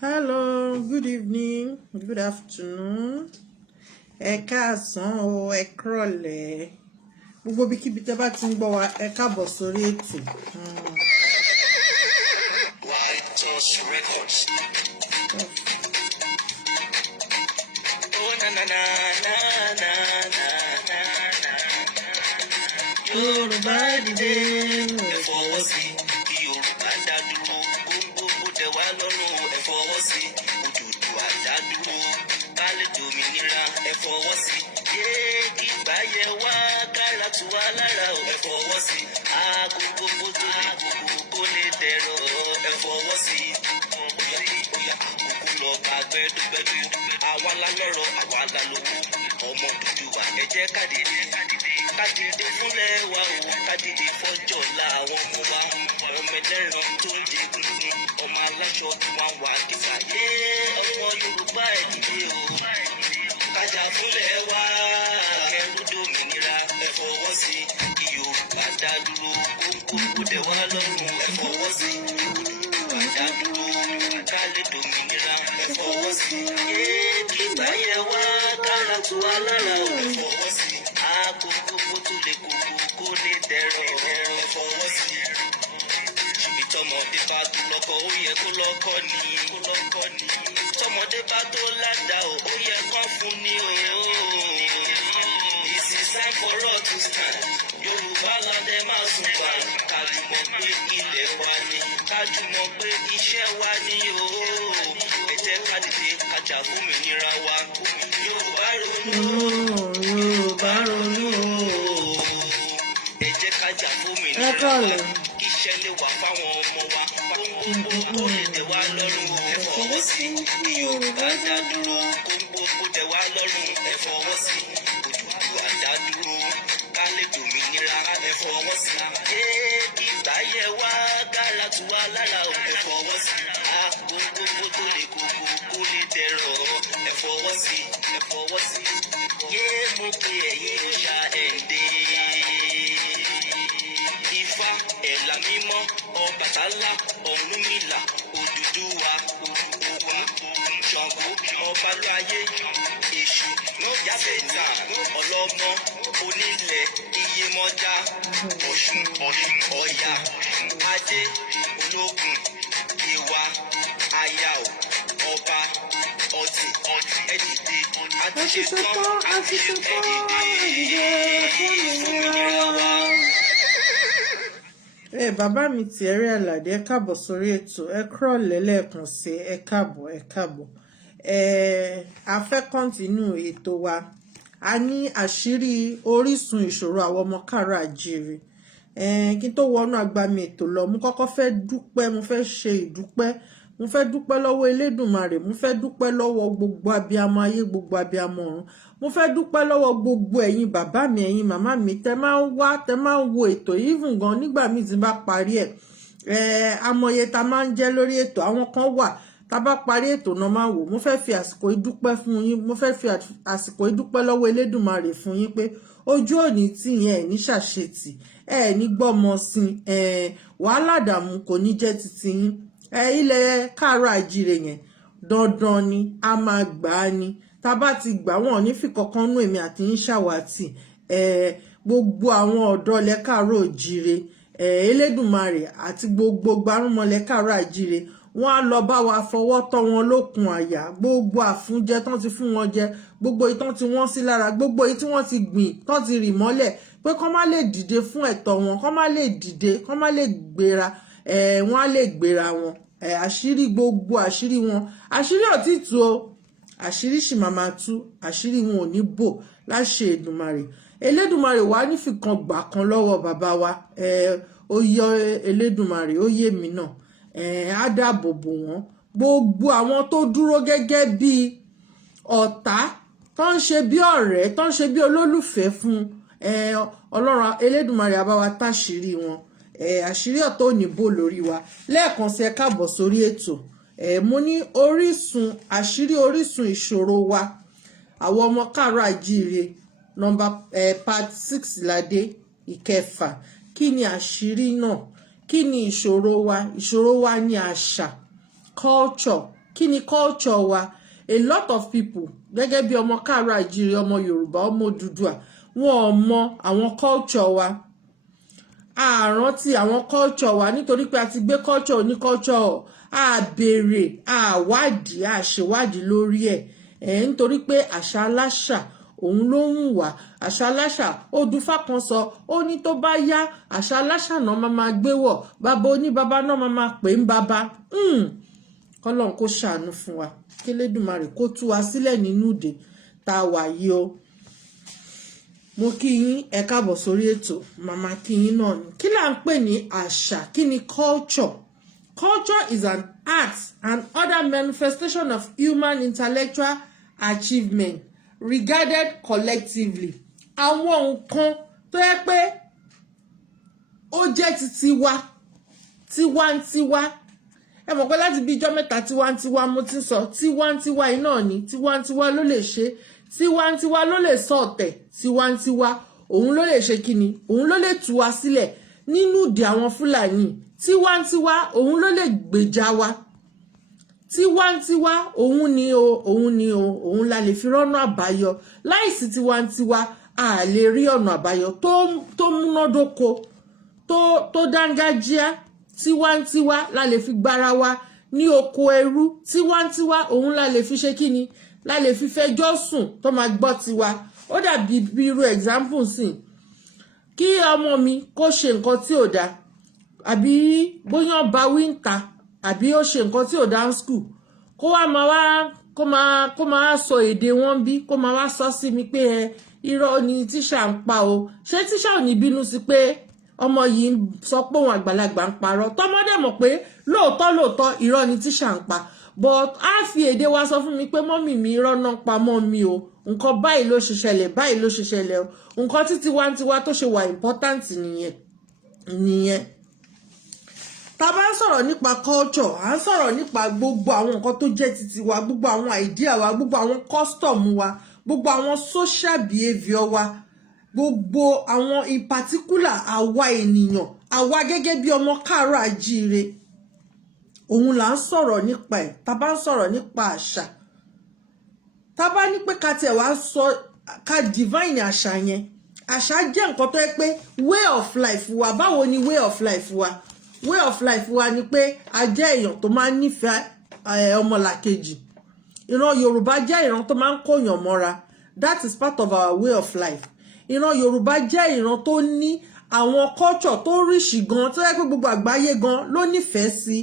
Hello, good evening, good afternoon. Ẹ káàsán o, ẹ kúrọ̀lẹ́. Gbogbo bíkíbi tẹ́ bá ti ń gbọ́ wa, ẹ káàbọ̀ sórí ètò. Yorùbá dìde, ẹ fọwọ́ sí kí Yorùbá dá dúró. Gbogbo tẹ́ wá lọ́rùn, ẹ fọwọ́ sí Odùduwà dá dúró. Ká lè dòmìnira, ẹ fọwọ́ sí. Yé kí ìgbáyé wá kára tù wá lára, ẹ fọwọ́ sí. Agogo tó lè gbogbo kó lè dẹ̀rọ̀, ẹ fọwọ́ sí. Oya kúkú lọ bá gbẹ́dúgbẹ́dú. Àwa la lọ́rọ̀, àwa la lówó. Ọmọ Odùduwà ẹ jẹ́ ká dìde. Ká dìde fúnlẹ̀ wa o, ká dìde fọ́jọ́ làwọn ọmọ wa. Ọmọ ẹlẹ́ran tó ń jẹ gungun, ọmọ aláṣọ tí wọ́n wà kíkà. Yé ọmọ Yorùbá ẹ dìde o. Kájà fúnlẹ̀ wa, kẹrù dòmìnira, ẹ fọwọ́ sí. Kí Yorùbá dá dúró, kókó dẹ̀ wá lọ́rùn, ẹ fọwọ́ sí. Odùduwà dá dúró, ká lè dòmìnira, ẹ fọwọ́ sí. Yé kí ìgbáyé wá kára tù wá lára, ẹ fọwọ́ sí. Agogo tó lè kókó lè dẹ̀rọ̀, ẹ fọwọ́ sí. Tọmọdé bá tó lọ́kọ, ó yẹ kó lọ́kọ ni. Tọmọdé bá tó ládà, ó yẹ kó fún ni o. This is time for us to stand. Yorùbá land ẹ máa sùn wá. Kájùmọ̀ pé ilẹ̀ wa ni, kájùmọ̀ pé iṣẹ́ wa ni o. Ẹ jẹ́ ká dìde kájà fómìnira wa. Yorùbá ronú, Yorùbá ronú. Ẹ jẹ́ kájà fómìnira wa. Iṣẹ́ lè wà fáwọn ọmọ wa. Kóńgó lè tẹ̀ wá lọ́rùn, ẹ fọwọ́ sí. Kí Yorùbá dá dúró. Kóńgó tẹ̀ wá lọ́rùn, ẹ fọwọ́ sí. Odùduwà dá dúró. Ká lè dòmìnira, ẹ fọwọ́ sí. Kí ìgbáyé wá kára tù wá lára, ẹ fọwọ́ sí. Kóńgó tó lè kókó lè dẹ̀rọ̀, ẹ fọwọ́ sí. Yé mo pe ẹ̀yin ìṣà ẹ̀ǹdẹ́. Ifá ẹ̀là mímọ́, Ọbàtálá, Ọ̀rúnmìlà, Odùduwà, Ògún, Ṣàngó, Ọbalúayé, Èṣù, Yábẹ̀tà, Ọlọ́mọ, Onílẹ̀, Iyemọja, Ọ̀ṣun, Ọya, Ajé, Ológun, Ìwà, Ayao, Ọba, Ọtì, ẹ̀dìdè, àti ṣetán, ẹ̀dìdè, fòmìnira wa. Bàbá mi ti ẹ̀rí àlàdé, ẹ káàbọ̀ sórí ètò, ẹ kúrọ̀lẹ́ lẹ́ẹ̀kan sí, ẹ káàbọ̀. A fẹ́ kọ́ntínú ètò wa. A ní àṣírí orísun ìṣòro àwọn ọmọ Kaaro Ajire. Kí n tó wọnú agbami ètò lọ, mo kọ́kọ́ fẹ́ dúpẹ́, mo fẹ́ ṣe ìdúpẹ́. Mo fẹ́ dúpẹ́ lọ́wọ́ Elédùmarè, mo fẹ́ dúpẹ́ lọ́wọ́ gbogbo abiyamọ ayé, gbogbo abiyamọ ọ̀run. Mo fẹ́ dúpẹ́ lọ́wọ́ gbogbo ẹ̀yin bàbá mi, ẹ̀yin màmá mi, tẹ́ máa ń wá, tẹ́ máa ń wo ètò even gan nígbà míì tí bá parí ẹ̀. Amọ̀ye ta máa ń jẹ́ lórí ètò, àwọn kan wà tá bá parí ètò náà máa wò. Mo fẹ́ fi àsìkò ìdúpẹ́ fún yín, mo fẹ́ fi àsìkò ìdúpẹ́ lọ́wọ́ Elédùmarè fún yín pé ojú òní tí yẹn ní ṣàṣetì, ní gbọ́mọ sí, wàhálà dààmú kò ní jẹ́ titi yín. Ilẹ̀ Kaaro Ajire yẹn dandan ni a máa gbà á ni. Tá bá ti gbà wọ́n ní fi kankan nú èmi àti yín ṣàwátì. Gbogbo àwọn ọ̀dọ́ ilẹ̀ Kaaro Ajire, Elédùmarè àti gbogbo gbárùmọ̀lẹ̀ Kaaro Ajire, wọ́n á lọ bá wa fọwọ́ tọ́ wọn lókun àyà. Gbogbo àfúnjẹ tán ti fún wọn jẹ, gbogbo ìtàn tí wọ́n sí lára, gbogbo èyí tí wọ́n ti gbìn tán ti rì mọ́lẹ̀ pé kán má lè dìde fún ẹ̀tọ́ wọn, kán má lè dìde, kán má lè gbéra. Wọ́n á lè gbéra wọn. Àṣírí gbogbo àṣírí wọn, àṣírí ò tí tú o, àṣírí sì máa tú, àṣírí wọn ò ní bò láṣẹ Èdùmàrè. Elédùmarè wà ní fìkan gbà kan lọ́wọ́ bàbá wa. Ó yọ Elédùmarè, ó yé mi náà. Á dáàbò bò wọ́n. Gbogbo àwọn tó dúró gẹ́gẹ́ bí ọ̀tá, tó ń ṣe bí ọ̀rẹ́, tó ń ṣe bí olólùfẹ́ fún Ọlọ́run Elédùmarè á bá wa táṣírí wọn. Àṣírí ọ̀tọ̀ ò ní bò lórí wa. Lẹ́ẹ̀kan sí ẹ káàbọ̀ sórí ètò. Mo ní orísun, àṣírí orísun ìṣòro wa àwọn ọmọ Kaaro Ajire part 6 ládé ìkẹfà. Kí ni àṣírí náà? Kí ni ìṣòro wa? Ìṣòro wa ni àṣà, culture, kí ni culture wa. A lot of people gẹ́gẹ́ bí ọmọ Kaaro Ajire, ọmọ Yorùbá, ọmọ Odùduwà, wọn ò mọ àwọn culture wa. A rántí àwọn culture wa nítorí pé a ti gbé culture ní culture, a béèrè, a wádìí, a ṣèwádìí lórí ẹ̀. Nítorí pé àṣà aláṣà òun ló ń wà. Àṣà aláṣà Odùfá kan sọ, ó ní tó bá yá àṣà aláṣà náà máa gbé wọ̀, bàbá oníbàbá náà máa pè ń bàbá. Kọ́lọ́run kó ṣàánú fún wa, kí Elédùmarè kó tú wa sílẹ̀ nínú ìdè tá a wà yìí o. Mo kí yín, ẹ káàbọ̀ sórí ètò, màmá kí yín náà ni. Kí là ń pè ní àṣà? Kí ni culture? Culture is an art and other manifestation of human intellectual achievement regarded collectively. Àwọn nǹkan tó yẹ pé ó jẹ́ ti tiwa, tiwantiwa. Ẹ mọ̀ pé láti bí ijọ́ mẹ́ta tiwantiwa mo ti sọ, tiwantiwa yìí náà ni, tiwantiwa ló lè ṣe, tiwantiwa ló lè sọ ọ̀tẹ̀, tiwantiwa òun ló lè ṣe kíni, òun ló lè tú wa sílẹ̀ nínú ìdè àwọn Fúlàní, tiwantiwa òun ló lè gbèjà wa, tiwantiwa òun ni o, òun la lè fi rọ́nà àbáyọ. Láìsí tiwantiwa a lè rí ọ̀nà àbáyọ tó múnádóko, tó dángájíá. Tiwantiwa la lè fi gbára wa ní oko ẹrú, tiwantiwa òun la lè fi ṣe kíni, la lè fi fẹjọ́ sùn tó máa gbọ́ tiwa. Ó dàbí bí irú example sìn, kí ọmọ mi kó ṣe nǹkan tí ò dáa, àbí bóyá bá wíńtà, àbí ó ṣe nǹkan tí ò dáa ní school, kó máa sọ èdè wọn bí, kó máa wá sọ sí mi pé irọ́ ni tíṣà ń pa o. Ṣé tíṣà ò ní bínú sí pé ọmọ yìí sọ pé òun àgbàlagbà ń parọ́? Tọ́mọdé mọ̀ pé lóòótọ́ irọ́ ni tíṣà ń pa, but á fi èdè wa sọ fún mi pé mọ́mì mi irọ́ náà pa mọ́ mi o, nǹkan báyìí ló ṣe ṣẹlẹ̀, báyìí ló ṣe ṣẹlẹ̀ o. Nǹkan tí tiwantiwa tó ṣe wà important nìyẹn. Tá bá ń sọ̀rọ̀ nípa culture, à ń sọ̀rọ̀ nípa gbogbo àwọn nǹkan tó jẹ́ titi wa, gbogbo àwọn idea wa, gbogbo àwọn custom wa, gbogbo àwọn social behavior wa, gbogbo àwọn in particular àwa ènìyàn, àwa gẹ́gẹ́ bí ọmọ Kaaro Ajire, òun là ń sọ̀rọ̀ nípa ẹ̀. Tá bá ń sọ̀rọ̀ nípa àṣà, tá bá ní pé ká tiẹ̀ wá sọ, ká divine àṣà yẹn. Àṣà jẹ́ nǹkan tó yẹ pé way of life wa. Báwo ni way of life wa? Way of life wa ni pé a jẹ́ èèyàn tó máa ń nífẹ̀ẹ́ ọmọlàkejì. Ìran Yorùbá jẹ́ ìran tó máa ń kóyàn mọ́ra. That is part of our way of life. Ìran Yorùbá jẹ́ ìran tó ní àwọn culture tó ríṣì gan, tó yẹ pé gbogbo àgbáyé gan ló nífẹ̀ẹ́ sí.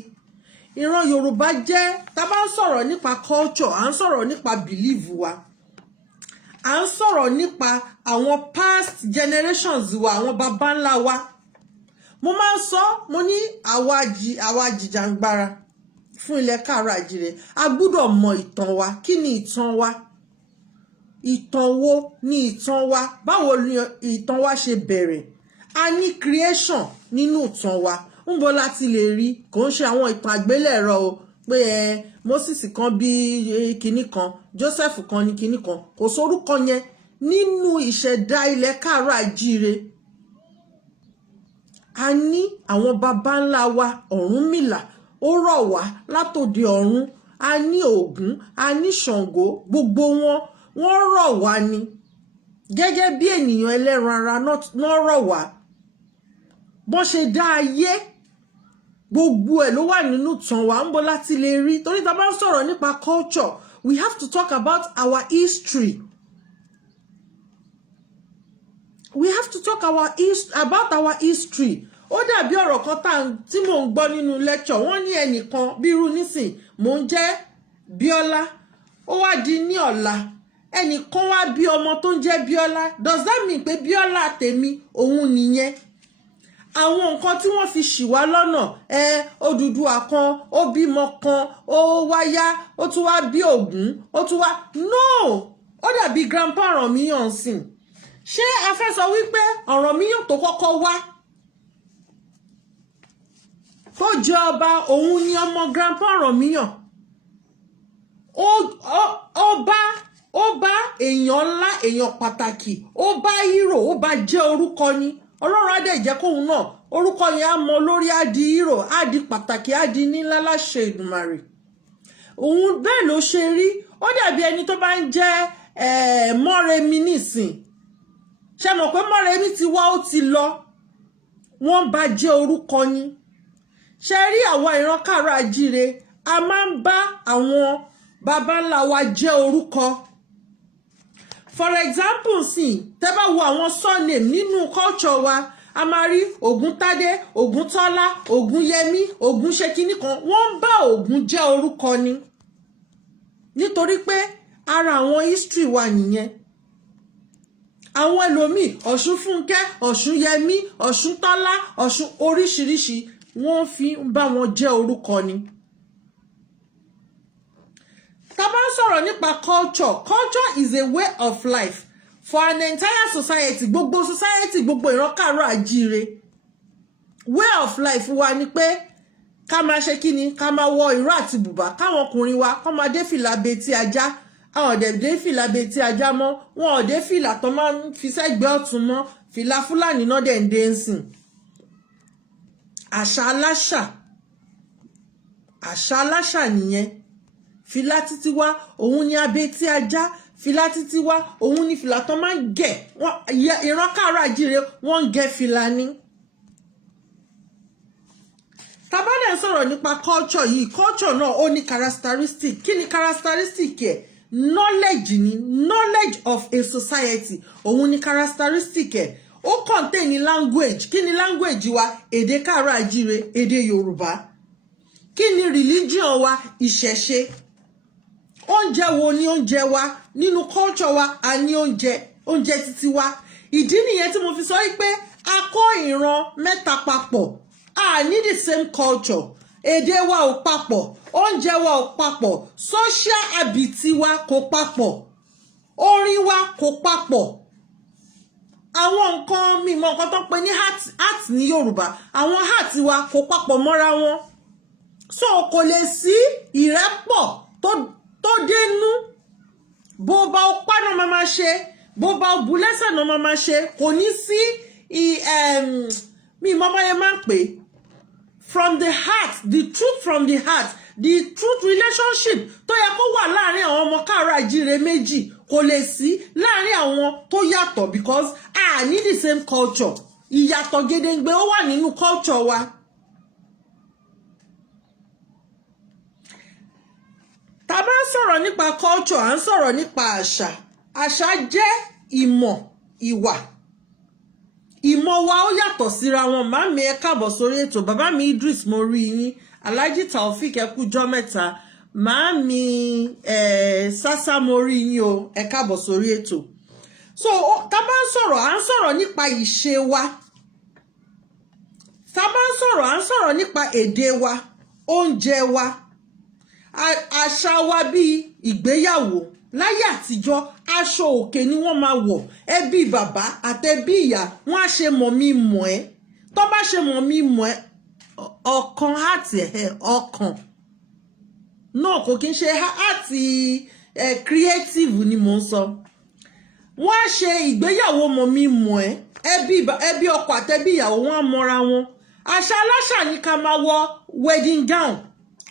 Ìran Yorùbá jẹ́, tá bá ń sọ̀rọ̀ nípa culture, à ń sọ̀rọ̀ nípa belief wa. À ń sọ̀rọ̀ nípa àwọn past generations wa, àwọn baba ńlá wa. Mo máa ń sọ, mo ní àwa jìjàǹgbara fún ilẹ̀ Kaaro Ajire. A gbọ́dọ̀ mọ ìtàn wa. Kí ni ìtàn wa? Ìtàn wo ni ìtàn wa? Báwo ni ìtàn wa ṣe bẹ̀rẹ̀? A ní creation nínú ìtàn wa. Ń bọ̀ láti lè rí, kò ń ṣe àwọn ìtàn àgbélẹ̀rọ o pé Moses kan bí kinní kan, Joseph kan ní kinní kan. Kò sórúkọ yẹn nínú ìṣẹ̀dá ilẹ̀ Kaaro Ajire. A ní àwọn baba ńlá wa, Ọ̀rúnmìlà, ó rọ̀ wá látòde ọ̀run. A ní Ògún, a ní Ṣàngó, gbogbo wọ́n rọ̀ wá ni. Gẹ́gẹ́ bí ènìyàn ẹlẹ́ran ara náà rọ̀ wá. Bọ́n ṣe dá ayé, gbogbo ẹ̀ ló wà nínú ìtàn wa. Ń bọ̀ láti lè rí. Torí tá bá ń sọ̀rọ̀ nípa culture, we have to talk about our history. We have to talk about our history. Ó dàbí ọ̀rọ̀ kan tí mò ń gbọ́ nínú lecture. Wọ́n ní ẹnìkan bí irú nísìn, mò ń jẹ́ Bíọ́lá. Ó wá di ní ọ̀la. Ẹnìkan wá bí ọmọ tó ń jẹ́ Bíọ́lá. Does that mean pé Bíọ́lá tèmi òun nìyẹn? Àwọn nǹkan tí wọ́n fi ṣì wá lọ́nà, Odùduwà kan, ó bímọ kan, ó wáyá, ó tún wá bí Ògún, ó tún wá. No! Ó dàbí grandpa Ọ̀rànmíyàn sìn. Ṣé a fẹ́ sọ wípé Ọ̀rànmíyàn tó kọ́kọ́ wá tó jẹ́ ọba, òun ni ọmọ grandpa Ọ̀rànmíyàn? Ó bá èèyàn ńlá, èèyàn pàtàkì, ó bá hero, ó bá jẹ́ orúkọ ni. Ọlọ́run á dẹ̀ jẹ́ kóhun náà orúkọ yẹn á mọ lórí, á di hero, á di pàtàkì, á di nílá láṣẹ Èdùmàrè. òun bẹ́ẹ̀ ló ṣe rí ó dàbí ẹni tó bá ń jẹ́ Mọ́remí nísìn ṣe mọ̀ pé Mọ́remí ti wá ó ti lọ wọ́n bá jẹ́ orúkọ yín ṣe rí àwọn ìran Kaaro Ajire a máa ń bá àwọn baba ńlá wa jẹ́ orúkọ for example sí tẹ́ bá wo àwọn surname nínú culture wa a máa rí Ògúntádé Ògúntọ́lá Ògúnyẹmí Ògúnṣekíní kan wọ́n bá Ògún jẹ́ orúkọ ni nítorí pé ara àwọn history wa nìyẹn àwọn ẹlòmíì Ọ̀ṣunfúnkẹ́ Ọ̀ṣunyẹmí Ọ̀ṣuntọ́lá Ọ̀ṣun oríṣiríṣi wọ́n fi ń bá wọn jẹ́ orúkọ ni tá bá ń sọ̀rọ̀ nípa culture is a way of life for an entire society gbogbo society gbogbo ìran Kaaro Ajire way of life wa ni pé ká máa ṣe kíni ká máa wọ ìró àti bùbá káwọn ọkùnrin wa kó máa dé fìlà betí ajá àwọn ọ̀dẹ̀ dé fìlà betí ajá mọ́ wọn ò dé fìlà tó máa ń fi sẹ́gbẹ́ ọ̀tún mọ́ fìlà Fúlàní náà dẹ̀ ń dé ń sìn àṣà aláṣà nìyẹn fìlà títí wá òun ni abetí ajá fìlà títí wá òun ni fìlà tó máa ń gẹ̀ ìran Kaaro Ajire wọ́n ń gẹ̀ fìlà ni tá bá dẹ̀ sọ̀rọ̀ nípa culture yìí culture náà ó ní characteristic kí ni characteristic ẹ̀ knowledge of a society òun ni characteristic ẹ̀ ó contain ní language kí ni language wa èdè Kaaro Ajire èdè Yorùbá kí ni religion wa ìṣẹ̀ṣe oúnjẹ wo ni oúnjẹ wa nínú culture wa a ní oúnjẹ títí wa ìdí nìyẹn tí mo fi sọ pé a kó ìran mẹ́ta papọ̀ a ní the same culture èdè wa ò papọ̀ oúnjẹ wa ò papọ̀ social habit wa kò papọ̀ orin wa kò papọ̀ àwọn nǹkan mímọ̀ nǹkan tó ń pè ní art ní Yorùbá àwọn art wa kò papọ̀ mọ́ra wọn so kò lè sí ìrẹ́pọ̀ tó dénú bó bá o pánà máa ṣe bó bá o bu lẹ́sẹ̀ náà máa ṣe kò ní sí mi mọ́mọ́ yẹn máa ń pè from the heart the truth from the heart the truth relationship tó yẹ kó wà láàrin àwọn ọmọ Kaaro Ajire méjì kò lè sí láàrin àwọn tó yàtọ̀ because a ní the same culture ìyàtọ̀ gédéǹgbé ó wà nínú culture wa. tá bá ń sọ̀rọ̀ nípa culture à ń sọ̀rọ̀ nípa àṣà jẹ́ ìmọ̀ ìwà ìmọ̀ wa ó yàtọ̀ síra wọn màmí ẹ káàbọ̀ sórí ètò bàbá mi Idris mo rí yín Alhaji Taofik ẹ kújọ́ mẹ́ta màmí Sasa mo rí yín o ẹ káàbọ̀ sórí ètò so tá bá ń sọ̀rọ̀ à ń sọ̀rọ̀ nípa ìṣe wa tá bá ń sọ̀rọ̀ à ń sọ̀rọ̀ nípa èdè wa oúnjẹ wa àṣà wa bíi ìgbéyàwó láyé àtijọ́ aṣọ òkè ni wọ́n máa wọ̀ ẹbí bàbá àtẹbí ìyá wọ́n á ṣe mọ̀ mí mọ̀ ẹ́ tó bá ṣe mọ̀ mí mọ̀ ẹ́ ọkàn àti ọkàn náà kò kí n ṣe àti creative ni mò ń sọ wọ́n á ṣe ìgbéyàwó mọ̀ mí mọ̀ ẹ́ ẹbí ọkọ àtẹbí ìyàwó wọ́n á mọra wọn àṣà aláṣà ni ká máa wọ wedding gown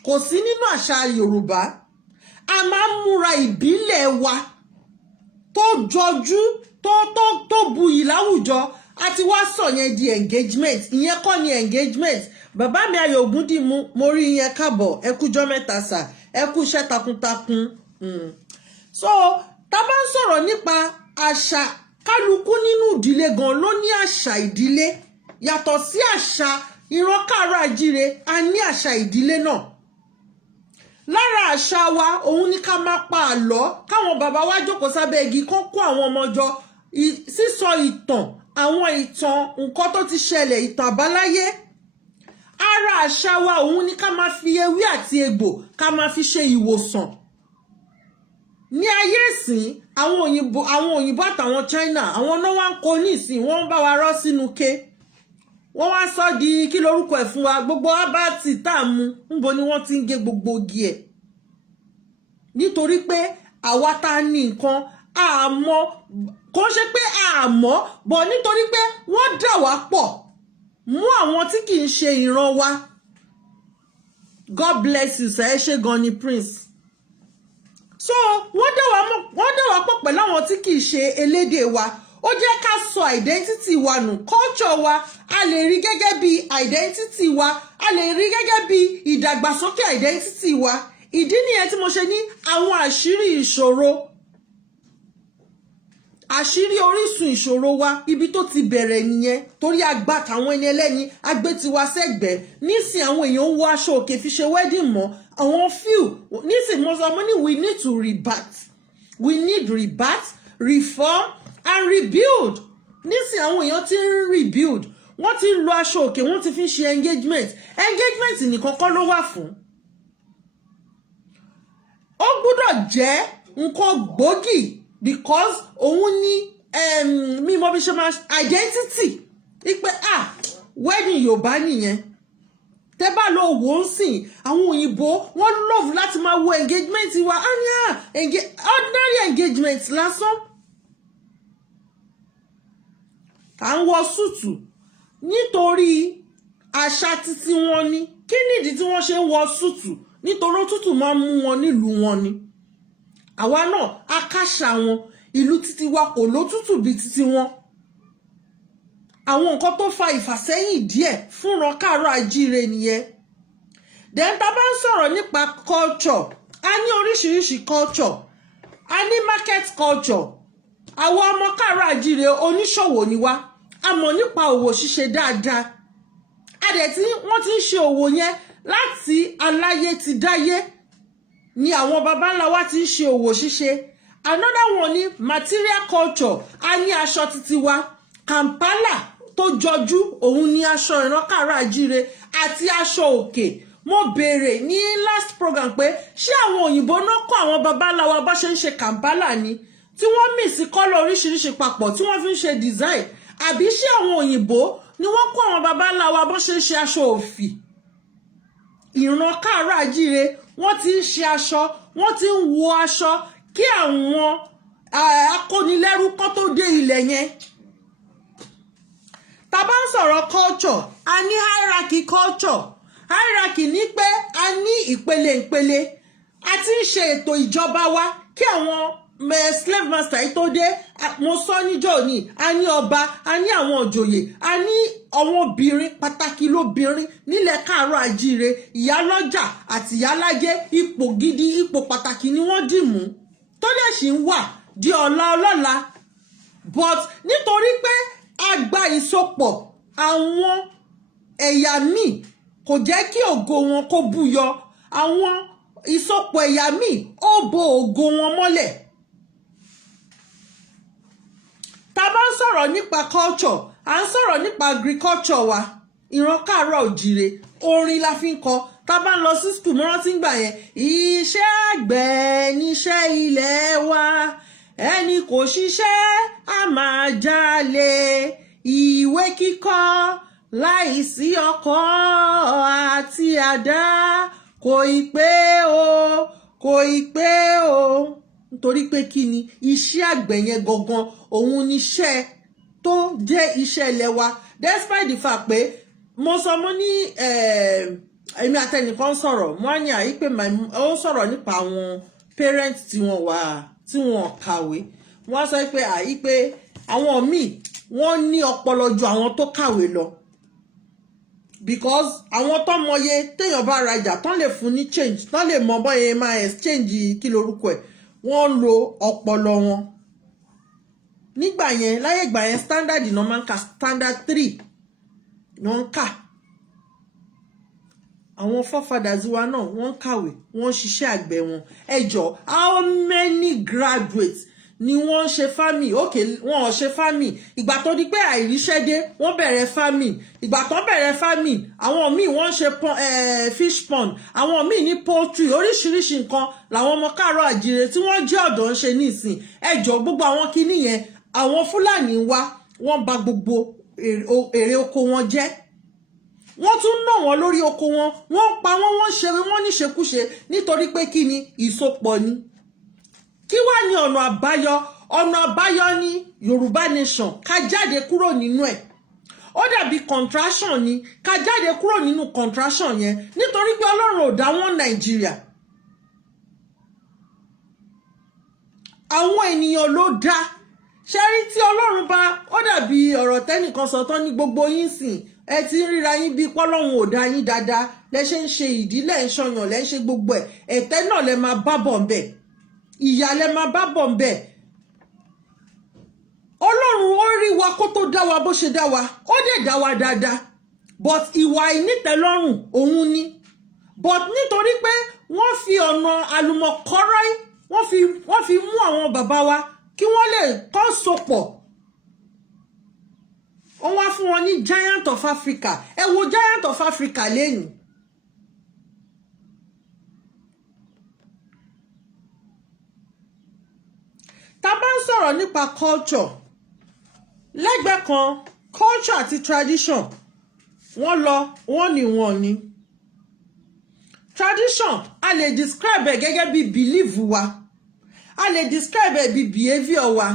kò sí nínú àṣà Yorùbá a máa ń múra ìbílẹ̀ wa tó jọjú tó buyì láwùjọ àti wá sọ yẹn di engagement ìyẹn kọ́ ni engagement bàbá mi Ayọ̀ Ògúndìmú mo rí yẹn káàbọ̀ ẹ kújọ́ mẹ́ta sà ẹ kú iṣẹ́ takuntakun so tá bá ń sọ̀rọ̀ nípa àṣà kálukú nínú ìdílé gan ló ní àṣà ìdílé yàtọ̀ sí àṣà ìran Kaaro Ajire a ní àṣà ìdílé náà lára àṣà wa òun ni ká máa pa àlọ́ káwọn bàbá wa jókòó sábẹ́ igi kán kó àwọn ọmọ jọ sísọ ìtàn àwọn ìtàn nǹkan tó ti ṣẹlẹ̀ ìtàn àbáláyé ara àṣà wa òun ni ká máa fi ewé àti egbò ká máa fi ṣe ìwòsàn ní ayé ìsìn àwọn òyìnbó àtàwọn China àwọn náà wá ń kó ní ìsìn wọ́n ń bá wa rọ́ sínú ké wọ́n wá sọ di kí lorúkọ ẹ̀ fún wa gbogbo abáàtì tá a mú níbo ni wọ́n ti ń gé gbogbo igi ẹ̀ nítorí pé àwa tá a ní nǹkan àmọ́ kò ṣe pé àmọ́ bọ̀ nítorí pé wọ́n dà wá pọ̀ mú àwọn tí kì í ṣe ìran wa God bless you sir ẹ ṣé gan ni Prince so wọ́n dẹ̀ wá pọ̀ pẹ̀lú àwọn tí kì í ṣe elédè wa ó jẹ́ ká sọ identity wa nù culture wa a lè rí gẹ́gẹ́ bí identity wa a lè rí gẹ́gẹ́ bí ìdàgbàsókè identity wa ìdí nìyẹn tí mo ṣe ní àwọn àṣírí ìṣòro àṣírí orísun ìṣòro wa ibi tó ti bẹ̀rẹ̀ nìyẹn torí agbá tàwọn ẹni ẹlẹ́ni agbé tiwa sẹ́gbẹ̀ẹ́ nísìn àwọn èèyàn ń wọ aṣọ òkè fi ṣe wedding mọ́ àwọn few nísìn mo sọ mo ní we need to rebat reform and rebuild nísìn àwọn èèyàn ti ń rebuild wọ́n ti ń lo aṣọ òkè wọ́n ti fi ṣe engagement nìkan kọ́ ló wà fún ó gbọ́dọ̀ jẹ́ nǹkan gbòógì because òun ní mímọ̀ bí ṣe máa identity ipe wedding Yorùbá nìyẹn tẹ́ bá lọ wò ó sìn àwọn òyìnbó wọ́n love láti máa wo engagement wa ordinary engagement lásán à ń wọ súùtù nítorí àṣà títí wọn ni kí nìdí tí wọ́n ṣe ń wọ súùtù nítorí òtútù máa ń mú wọn nílùú wọn ni àwa náà akáṣà wọn ìlú títí wa kò lótútù bí títí wọn àwọn nǹkan tó fa ìfàsẹ́yìn díẹ̀ fúnran Kaaro Ajire nìyẹn then tá bá ń sọ̀rọ̀ nípa culture a ní oríṣiríṣi culture a ní market culture àwọn ọmọ Kaaro Ajire oníṣòwò ni wá a mọ̀ nípa òwò ṣíṣe dáadáa a dẹ̀ tí wọ́n ti ń ṣe òwò yẹn láti aláyé ti dáyé ni àwọn baba ńlá wa ti ń ṣe òwò ṣíṣe another one ni material culture a ní aṣọ títí wa Kampala tó jọjú òun ni aṣọ ìran Kaaro Ajire àti aṣọ òkè mo béèrè ní last program pé ṣé àwọn òyìnbó náà kọ́ àwọn baba ńlá wa bá ṣe ń ṣe Kampala ni tí wọ́n mix kọ́lọ̀ oríṣiríṣi papọ̀ tí wọ́n fi ń ṣe design àbí ṣé àwọn òyìnbó ni wọ́n kọ́ àwọn baba ńlá wa bó ṣe ń ṣe aṣọ òfì ìran Kaaro Ajire wọ́n ti ń ṣe aṣọ wọ́n ti ń wo aṣọ kí àwọn akónilẹ́rú kan tó dé ilẹ̀ yẹn tá bá ń sọ̀rọ̀ culture a ní hierarchy culture hierarchy ní pé a ní ìpele a ti ń ṣe ètò ìjọba wa kí àwọn slave master yìí tó dé mo sọ níjọ́ ní a ní ọba a ní àwọn òjòyè a ní àwọn obìnrin pàtàkì lóbìnrin nílẹ̀ Kaaro Ajire ìyálọ́jà àti ìyálájé ipò gidi ipò pàtàkì ni wọ́n dì mú tó dẹ̀ sì ń wà di ọ̀la but nítorí pé a gba ìsopọ̀ àwọn ẹ̀yà míì kò jẹ́ kí ògo wọn kó búyọ àwọn ìsopọ̀ ẹ̀yà míì ó bo ògo wọn mọ́lẹ̀ tá bá ń sọ̀rọ̀ nípa culture à ń sọ̀rọ̀ nípa agriculture wa ìran Kaaro Ajire orin la fi ń kọ tá bá ń lọ sí school mo rántí ń gbà yẹn iṣẹ́ àgbẹ̀ níṣẹ́ ilẹ̀ wa ẹni kò ṣiṣẹ́ a máa jalè ìwé kíkọ láìsí ọkọ́ àti àdá kò ì pé o nítorí pé kí ni iṣẹ́ àgbẹ̀ yẹn gangan òun níṣẹ́ tó jẹ́ iṣẹ́ ilẹ̀ wa despite the fact pé mo sọ mo ní èmi àtẹnìkan sọ̀rọ̀ mo ní àyípé ó sọ̀rọ̀ nípa àwọn parents tí wọ́n kàwé wọ́n sọ pé àyípé àwọn míì wọ́n ní ọpọlọ ju àwọn tó kàwé lọ because àwọn tó mọye téèyàn bá rajà tán lè fún ní change tán lè mọ bọ́yẹ máa exchange kí lorúkọ ẹ̀ wọ́n lo ọpọlọ wọn nígbà yẹn láyé ìgbà yẹn standard iná máa ń ka standard 3 ni wọ́n ń kà àwọn forefathers wa náà wọ́n kàwé wọ́n ṣiṣẹ́ àgbẹ̀ wọn ẹ jọ̀ọ́ how many graduates ni wọ́n ṣe farming okay wọ́n ò ṣe farming ìgbà tó di pé àìríṣẹ́ dé wọ́n bẹ̀rẹ̀ farming ìgbà tó bẹ̀rẹ̀ farming àwọn míì wọ́n ṣe fish pond àwọn míì ní poultry oríṣiríṣi nǹkan làwọn ọmọ Kaaro Ajire tí wọ́n jẹ́ ọ̀dọ́ ń ṣe nísìn ẹ jọ̀ọ́ gbogbo àwọn kinní yẹn àwọn Fúlàní wá wọ́n bà gbogbo èrè oko wọn jẹ́ wọ́n tún ná wọn lórí oko wọn wọ́n pa wọ́n ṣe wọ́n níṣekúṣe nítorí pé kí ni ìsopọ̀ ni kí wá ní ọ̀nà àbáyọ ní Yorùbá nation ká jáde kúrò nínú ẹ̀ ó dàbí contraction ni ká jáde kúrò nínú contraction yẹn nítorí pé Ọlọ́run ò dá wọn Nàìjíríà àwọn ènìyàn ló dá ṣe rí tí Ọlọ́run bá ó dàbí ọ̀rọ̀ tẹ́nìkan sọ tán ní gbogbo yín sìn ẹ ti ń ríra yín bíi pọ́lọ́run ò dá yín dáadáa lẹ ṣe ń ṣe ìdílé ń ṣọyàn lẹ ń ṣe gbogbo ẹ̀ ẹ̀tẹ́ náà lẹ máa bá bọ̀ ńbẹ̀ ìyà lẹ máa bá bọ̀ ńbẹ̀ Ọlọ́run ó rí wa kó tó dá wa bó ṣe dá wa ó dẹ̀ dá wa dáadáa but ìwà ìnítẹ́lọ́rùn òun ni but nítorí pé wọ́n fi ọ̀nà àlùmọ̀kọ́rọ́ wọ́n fi mú àwọn bàbá wa kí wọ́n lè kọ́ sopọ̀ wọ́n wá fún wọn ní Giant of Africa ẹ wo Giant of Africa lẹ́yìn tá bá ń sọ̀rọ̀ nípa culture lẹ́gbẹ̀ẹ́ kan culture àti tradition wọ́n lọ wọ́n ní tradition a lè describe ẹ̀ gẹ́gẹ́ bí belief wa a lè describe ẹ̀ bí behaviour wa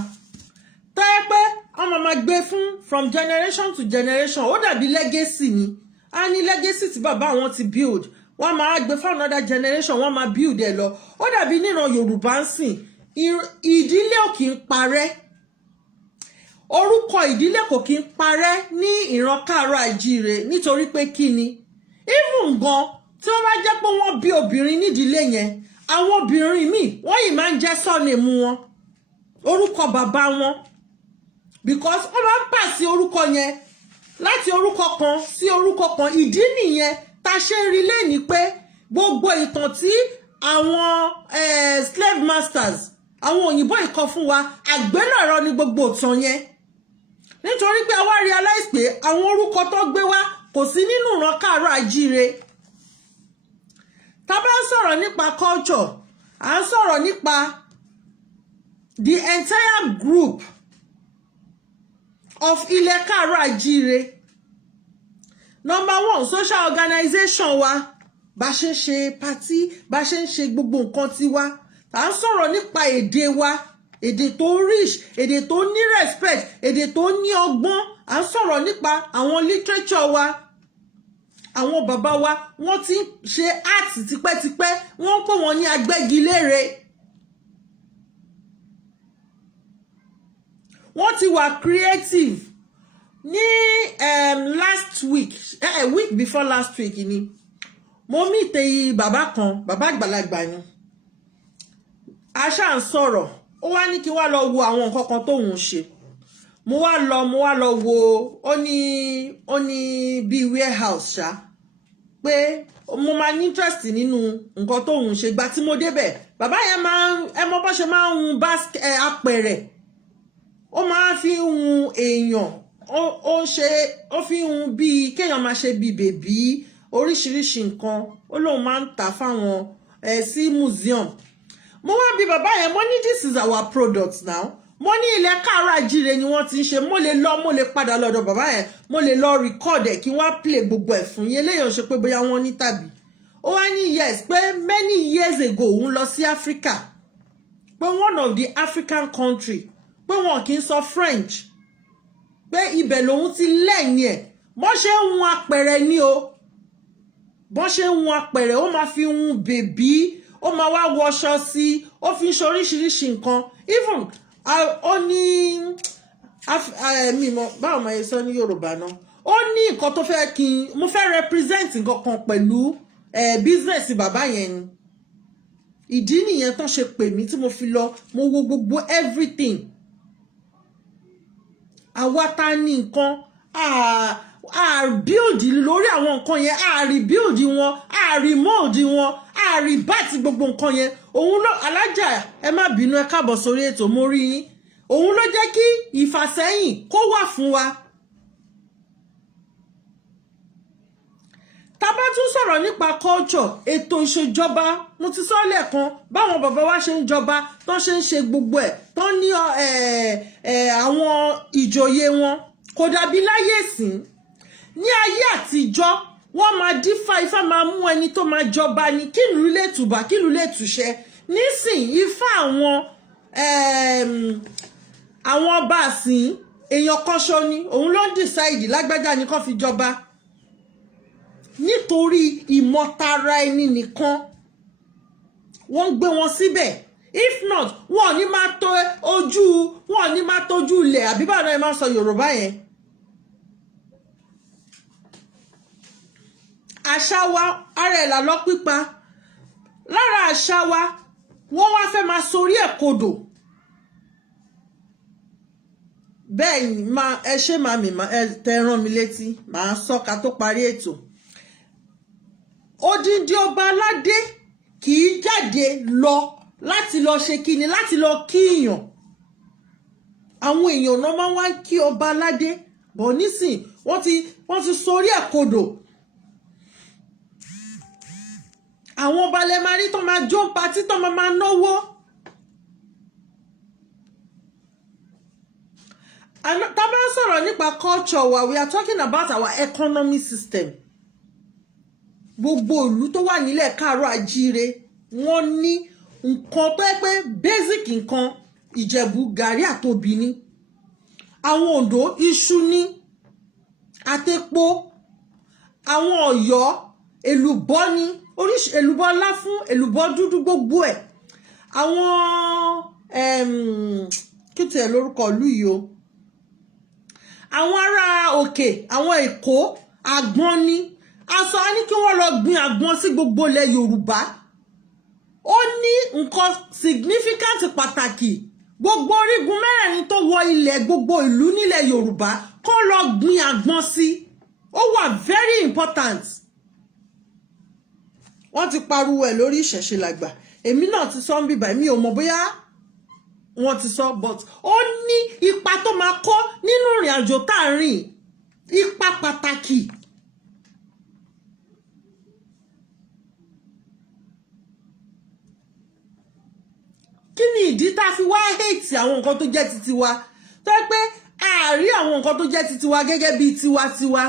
tó yẹ pé ọmọ máa gbé fún from generation to generation ó dàbí legacy ni a ní legacy tí bàbá wọn ti build wọ́n máa gbé fún another generation wọ́n máa build ẹ̀ lọ ó dàbí níran Yorùbá ń sìn ìdílé ò kì í parẹ́ orúkọ ìdílé kò kì í parẹ́ ní ìran Kaaro Ajire nítorí pé kí ni even gan tí wọ́n bá jẹ́ pé wọ́n bí obìnrin nídìílé yẹn àwọn obìnrin míì wọ́n yìí máa ń jẹ́ surname wọn orúkọ bàbá wọn because wọ́n máa ń pàṣẹ orúkọ yẹn láti orúkọ kan sí orúkọ kan ìdí nìyẹn tá ṣe ń rí lẹ́ni pé gbogbo ìtàn tí àwọn slave masters àwọn òyìnbó ìkọ fún wa àgbélọ̀rọ̀ ni gbogbo ìtàn yẹn nítorí pé a wá realize pé àwọn orúkọ tó gbé wá kò sí nínú ìran Kaaro Ajire tá bá ń sọ̀rọ̀ nípa culture à ń sọ̀rọ̀ nípa the entire group of ilẹ̀ Kaaro Ajire number one social organization wa bá ṣe ń ṣe party bá ṣe ń ṣe gbogbo nǹkan tiwa à ń sọ̀rọ̀ nípa èdè wa èdè tó rich èdè tó ní respect èdè tó ní ọgbọ́n à ń sọ̀rọ̀ nípa àwọn literature wa àwọn bàbá wa wọ́n ti ṣe art tipẹ́tipẹ́ wọ́n pè wọ́n ní agbẹ́gilére wọ́n ti wà creative ní last week week before last week ni mo meet bàbá kan bàbá àgbàlagbà ni a ṣáà ń sọ̀rọ̀ ó wá ní kí wá lọ wo àwọn nǹkan kan tóun ṣe mo wá lọ wo ó ní bíi warehouse ṣá pé mo máa ní interest nínú nǹkan tóun ṣe gba tí mo débẹ̀ bàbá yẹn máa ẹ mọ bó ṣe máa ń hun apẹ̀rẹ̀ ó máa fi hun èèyàn ó fi hun bíi kéèyàn máa ṣe bíi bèbí oríṣiríṣi nǹkan ó lóun máa ń tà fáwọn sí museum mo wá bi bàbá yẹn mo ní this is our product now mo ní ilẹ̀ Kaaro Ajire ni wọ́n ti ń ṣe mo lè padà lọ́dọ̀ bàbá yẹn mo lè lọ record ẹ̀ kí wọ́n play gbogbo ẹ̀ fún yín eléyàn ṣe pé bóyá wọ́n ní tàbí ó wá ní yes pé many years ago òun lọ sí Africa pé one of the African country pé wọn kì í sọ French pé ibẹ̀ lòun ti lẹ́yìn ẹ̀ bọ́n ṣe ń hun apẹ̀rẹ̀ ni o bọ́n ṣe ń hun apẹ̀rẹ̀ ó máa fi hun bèbí ó máa wá wọṣọ sí ó fi ń ṣe oríṣiríṣi nǹkan even ó ní mímọ báwo máa yẹ sọ ní Yorùbá náà ó ní nǹkan tó fẹ́ kí mo fẹ́ represent nǹkan kan pẹ̀lú business bàbá yẹn ni ìdí nìyẹn tán ṣe pè mí tí mo fi lọ mo wo gbogbo everything àwa ta ní nǹkan a build lórí àwọn nǹkan yẹn a rebuild wọn a remold wọn a rebat gbogbo nǹkan yẹn òun ló alájà ẹ má bínú ẹ káàbọ̀ sórí ètò mo rí yín òun ló jẹ́ kí ìfàsẹ́yìn kó wà fún wa tá bá tún sọ̀rọ̀ nípa culture ètò ìṣèjọba mo ti sọ lẹ́ẹ̀kan báwọn bàbá wa ṣe ń jọba tán ṣe ń ṣe gbogbo ẹ̀ tán ní àwọn ìjòyè wọn kò dàbí láyé ìsìn ní ayé àtijọ́ wọ́n máa dífá ifá máa mú ẹni tó máa jọba ni kí ìlú lè tùbà kí ìlú lè túṣẹ nísìn ifá àwọn ọba àsìn èèyàn kan ṣo ni òun ló ń decide lágbájá ni kán fi jọba nítorí ìmọ̀tara ẹni nìkan wọ́n gbé wọn síbẹ̀ if not wọ́n ní máa tó ojú wọ́n ní máa tójú ilẹ̀ àbí báwo ni máa sọ Yorùbá yẹn. Àṣà wa ara ẹ̀ là lọ pípa lára àṣà wa wọ́n wá fẹ́ máa sorí ẹ̀ kodò. Bẹ́ẹ̀ ni ẹ ṣe màmí tẹ rán mi létí màá sọ ká tó parí ètò. Odindi ọba aládé kì í jáde lọ láti lọ ṣe kíni láti lọ kíyàn. Àwọn èèyàn náà máa wá kí ọba aládé bọ̀ nísìn wọ́n ti sorí ẹ̀ kodò. Àwọn ọba lè máa rí tó máa jó patí tó máa náwó. Tá bá sọ̀rọ̀ nípa culture wa, we are talking about our economy system. Gbogbo ìlú tó wà nílẹ̀ Kaaro Ajire wọ́n ní nǹkan tó yẹ pé basic nǹkan Ìjẹ̀bú gàrí àtòbí ni. Àwọn Oǹdó iṣu ní àtẹ̀pó. Àwọn Ọ̀yọ́ èlùbọ́ ní oríṣi èlùbọ́ ńlá fún èlùbọ́ dúdú gbogbo ẹ̀. Àwọn kí tiẹ̀ lórúkọ ìlú yìí o. Àwọn ará òkè àwọn Èkó àgbọn ní aṣọ á ní kí wọ́n lọ gbin àgbọn sí gbogbo ilẹ̀ Yorùbá. Ó ní nǹkan significant pàtàkì gbogbo orígun mẹ́rẹ̀ẹ̀rin tó wọ ilẹ̀ gbogbo ìlú nílẹ̀ Yorùbá kó lọ gbin àgbọn sí. Ó wà very important. Wọ́n ti pariwo ẹ̀ lórí ìṣẹ̀ṣe làgbà. Èmi náà ti sọ ń bíbà mi ò mọ̀ bóyá wọ́n ti sọ but ó ní ipa tó máa kó nínú ìrìn àjò tá a rìn, ipa pàtàkì. Kí ni ìdí tá a fi wá hate àwọn nǹkan tó jẹ́ titi wa tó yẹ pé a rí àwọn nǹkan tó jẹ́ titi wa gẹ́gẹ́ bí tiwa.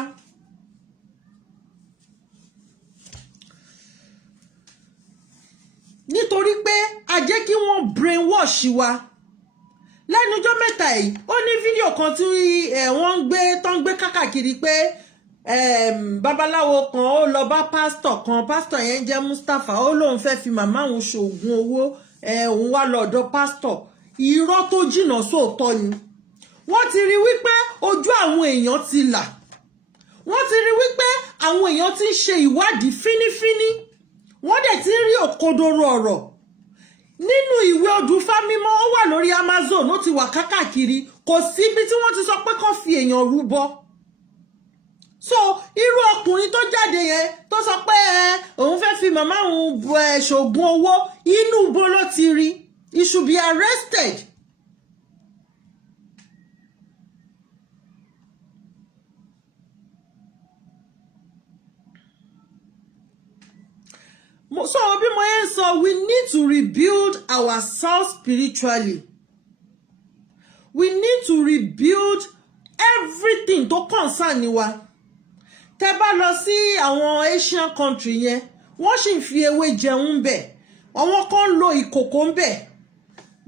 Nítorí pé a jẹ́ kí wọ́n brainwash wa. Lẹ́nu ọjọ́ mẹ́ta yìí ó ní fídíò kan tí wọ́n ń gbé kákàkiri pé babaláwo kan ó lọ bá pásítọ̀ yẹn jẹ́ Mustapha ó lóun fẹ́ fi màmá òun ṣoògùn owó òun wá lọ ọ̀dọ̀ pásítọ̀. Irọ́ tó jìnnà sóòótọ́ ni. Wọ́n ti rí wípé ojú àwọn èèyàn ti là. Wọ́n ti rí wípé àwọn èèyàn ti ń ṣe ìwádìí fínífíní. Wọ́n dẹ̀ ti rí òkodoro ọ̀rọ̀ nínú ìwé Odùfá mímọ́ ó wà lórí Amazon ó ti wà kákàkiri kò síbi tí wọ́n ti sọ pé kán fi èèyàn rúbọ. So irú ọkùnrin tó jáde yẹn tó sọ pé òun fẹ́ fi màmá òun ṣoògùn owó inú ibo ló ti rí. He should be arrested. So bí mo yẹn sọ, we need to rebuild ourselves spiritually. We need to rebuild everything tó concern wa. Tẹ́ bá lọ sí àwọn Asian country yẹn, wọ́n sì ń fi ewé jẹun ńbẹ̀. Àwọn kan lo ìkòkò ńbẹ̀.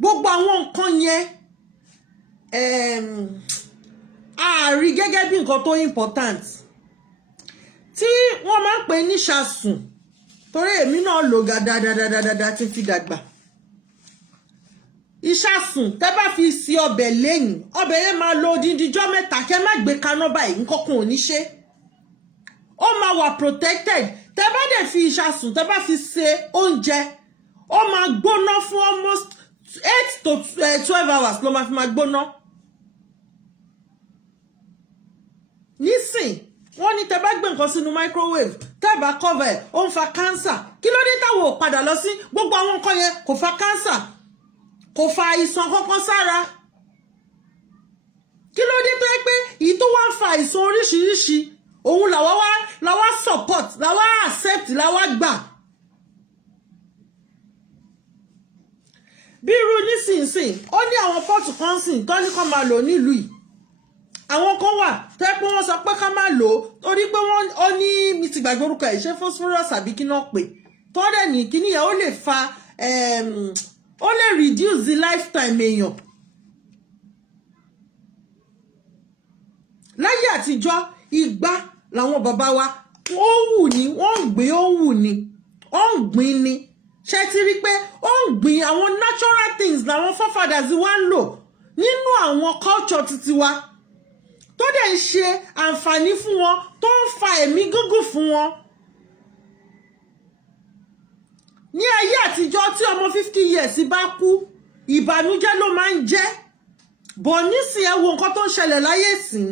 Gbogbo àwọn nǹkan yẹn a rí gẹ́gẹ́ bí nǹkan tó important. Tí wọ́n máa ń pè ní ṣàsùn. Torí èmi náà lò ga dáadáa tí fi dàgbà. Ìṣàsùn tẹ́ bá fi sí ọbẹ̀ lẹ́yìn ọbẹ̀ yẹn máa lo odindi ọjọ́ mẹ́ta kẹ́ má gbé kaná báyìí nǹkan kan ò ní ṣe. Ó máa wà protected. Tẹ́ bá dẹ̀ fi ìṣàsùn tẹ́ bá fi ṣe oúnjẹ ó máa gbóná fún almost 8 to 12 hours ló máa fi máa gbóná. Nísìn wọ́n ní tẹ́ bá gbé nǹkan sínú microwave tẹ́ bá cover ẹ̀ ó ń fa cancer. Kí ló dé táwọn ò padà lọ sí gbogbo àwọn nǹkan yẹn kò fa cancer kò fa àìsàn kankan sára. Kí ló dé tó yẹ pé èyí tó wá ń fa àìsàn oríṣiríṣi òun làwa support làwa accept làwa gbà. Bí irú nísinsìnyí ó ní àwọn pọ́ọ̀tù kan sìn tó ní kán máa lò nílùú yìí. Àwọn kan wà tẹ́ pé wọ́n sọ pé ká má lò ó torí pé wọ́n ó ní mi ti gbàgbé orúkọ ẹ̀ ṣe phosphorus àbí kí náà pè tó dẹ̀ ní kíní yẹn ó lè fa ó lè reduce the lifetime èèyàn. Láyé àtijọ́ igbá làwọn bàbá wa ó wù ní wọ́n ń gbìn ó wù ní ó ń gbìn ní ṣe ti rí pé ó ń irúgbìn àwọn natural things làwọn forefathers wa ń lò nínú àwọn culture títí wa tó dẹ̀ ń ṣe àǹfààní fún wọn tó ń fa ẹ̀mí gígùn fún wọn. Ní ayé àtijọ́ tí ọmọ 50 years bá kú ìbànújẹ́ ló máa ń jẹ́ bọ̀ nísìnyí ẹ wo nǹkan tó ń ṣẹlẹ̀ láyé sìn.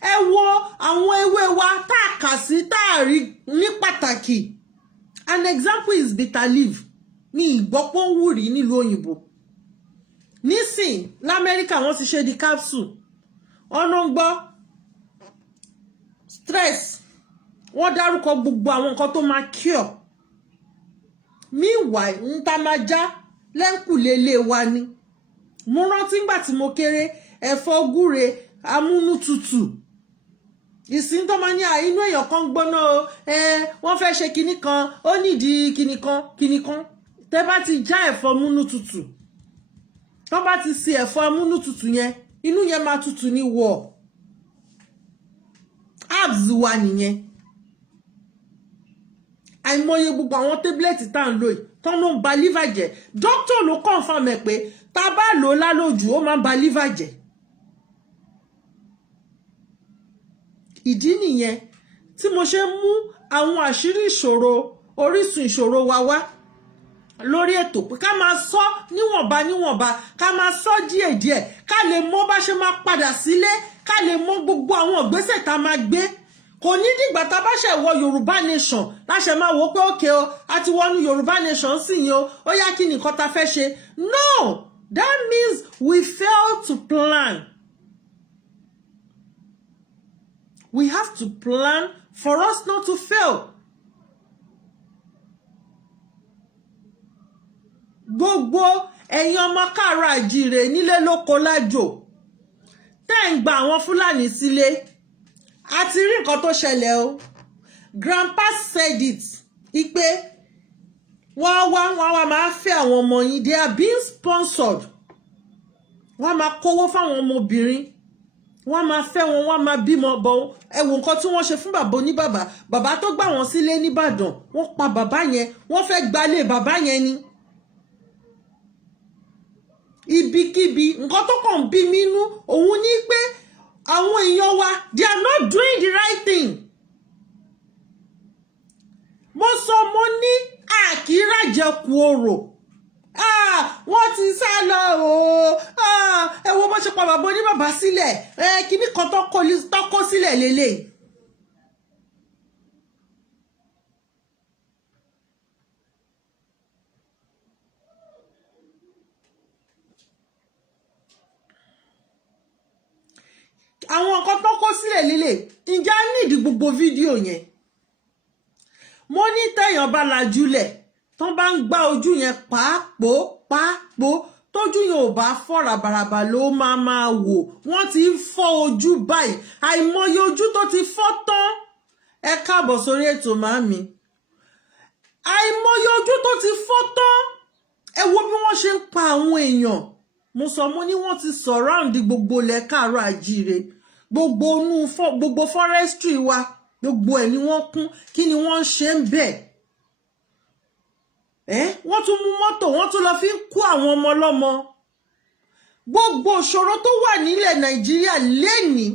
Ẹ wo àwọn ewé wa tá a kà sí tá a rí ní pàtàkì. An example is bitter leaf ní ìgbọ́pọ̀ ń wùrí nílùú òyìnbó. Nísìn l'Amẹ́ríkà wọ́n ti ṣe di capsule. Ọ̀nà ń gbọ́ stress. Wọ́n dárúkọ gbogbo àwọn nǹkan tó máa cure. Meanwhile ń ta máa já lẹ́ńkùlélé wa ni. Mo rántí ńgbà tí mo kéré ẹ̀fọ́ gúre amúnútutù. Ìsìn tó máa ní inú èèyàn kan gbóná o wọ́n fẹ́ ṣe kinní kan ó nídìí kinní kan tẹ́ bá ti já ẹ̀fọ́ amúnútutù tó bá ti sè ẹ̀fọ́ amúnútutù yẹn inú yẹn máa tutù ní wọ̀ herbs wa nìyẹn. Àìmọye gbogbo àwọn tablet tá ń lò yìí tó ń ba liver jẹ́ doctor ló confirm ẹ̀ pé tá bá lò lálòjù ó máa ba liver jẹ́. Ìdí nìyẹn tí mo ṣe mú àwọn àṣírí ìṣòro orísun ìṣòro wa wá lórí ètò pé ká máa sọ níwọ̀nba ká máa sọ díẹ̀díẹ̀ ká lè mọ̀ bá ṣe máa padà sílé ká lè mọ̀ gbogbo àwọn ìgbésẹ̀ tá máa gbé. Kò ní dìgbà tá bá ṣe wọ Yorùbá nation láṣẹ máa wò pé okay o àti wọnú Yorùbá nation sì yín o ó yá kí nìkan tá fẹ́ ṣe. No, that means we fail to plan. We have to plan for us not to fail. Gbogbo ẹ̀yin ọmọ Kaaro Ajire nílé lóko lájò tẹ́ ń gba àwọn Fúlàní sílé àti rí nǹkan tó ṣẹlẹ̀ o. Grandpa said it ipe wọ́n wá máa fẹ́ àwọn ọmọ yín they are being sponsored. Wọ́n máa kówó fáwọn ọmọbìnrin wọ́n máa fẹ́ wọn wọ́n máa bímọ bọ̀ ẹ wo nǹkan tí wọ́n ṣe fún bàbá oníbàbà bàbá tó gbà wọ́n sílé nìbàdàn wọ́n pa bàbá yẹn wọ́n fẹ́ gbalé bàbá yẹn ni. Ibikíbi nǹkan tó kàn bí mi nú òun ní pé àwọn èèyàn wa they are not doing the right thing. Mo sọ mo ní àkíràjẹkù orò wọ́n ti sá lọ o ẹ wo bó ṣe pa bàbá oníbàbà sílẹ̀ kíní kan tọ́kọ́ sílẹ̀ lélẹ̀. Àwọn nǹkan tọ́kọ́ sílẹ̀ lélẹ̀ ǹjẹ́ á nídìí gbogbo fídíò yẹn. Mo ní tẹ̀yàn bá lajúlẹ̀ tán bá ń gbá ojú yẹn pàápò tójú yẹn ò bá fọ́ ràbàràbà ló máa wò wọ́n ti ń fọ́ ojú báyìí àìmọye ojú tó ti fọ́ tán. Ẹ káàbọ̀ sórí ètò màámi. Àìmọye ojú tó ti fọ́ tán ẹ wo bí wọ́n ṣe ń pa àwọn èèyàn. Mo sọ mo ní wọ́n ti surround gbogbo ilẹ̀ Kaaro Ajire gbogbo forestry wa gbogbo ẹ̀ ni wọ́n kún kí ni wọ́n ṣe ń bẹ̀. Wọ́n tún mú mọ́tò wọ́n tún lọ fi ń kó àwọn ọmọ ọlọ́mọ. Gbogbo ìṣòro tó wà nílẹ̀ Nàìjíríà lénìí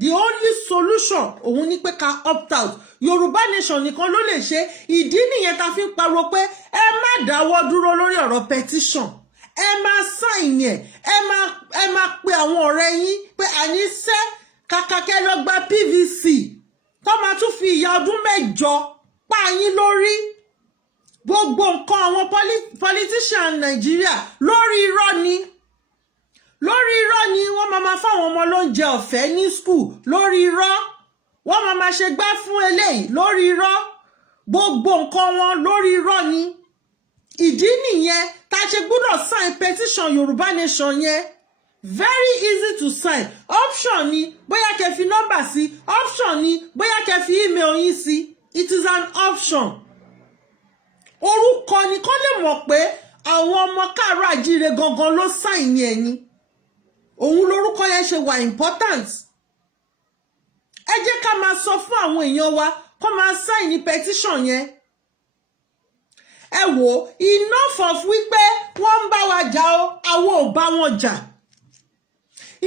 the only solution òun ni pé ká opt out. Yorùbá nation nìkan ló lè ṣe. Ìdí nìyẹn tá fi ń pariwo pé ẹ má dáwọ́ dúró lórí ọ̀rọ̀ petition. Ẹ máa sign ẹ̀ ẹ máa pe àwọn ọ̀rẹ́ yín pé àníṣe kàkàkẹ́ lọ gba PVC tó máa tún fi ìyà ọdún 8 pa yín lórí. Gbogbo nǹkan àwọn politician Nàìjíríà lórí irọ́ ni wọ́n máa fáwọn ọmọ lóúnjẹ ọ̀fẹ́ ní school lórí irọ́ wọ́n máa ṣe gbá fún eléyìí lórí irọ́ gbogbo nǹkan wọn lórí irọ́ ni. Ìdí nìyẹn tá ṣe gbọ́dọ̀ sign petition Yorùbá nation yẹn very easy to sign. Option ni bóyá kẹ́ fi nọ́mbà sí option ni bóyá kẹ́ fi email yín sí it is an option. Orúkọ ni kán lè mọ̀ pé àwọn ọmọ Kaaro Ajire gangan ló sign yẹn ni òun lórúkọ yẹn ṣe wà important. Ẹ jẹ́ ká máa sọ fún àwọn èèyàn wa kó máa sign petition yẹn. Ẹ wò, enough of wípé wọ́n ń bá wa jà o, àwọn ò bá wọn jà.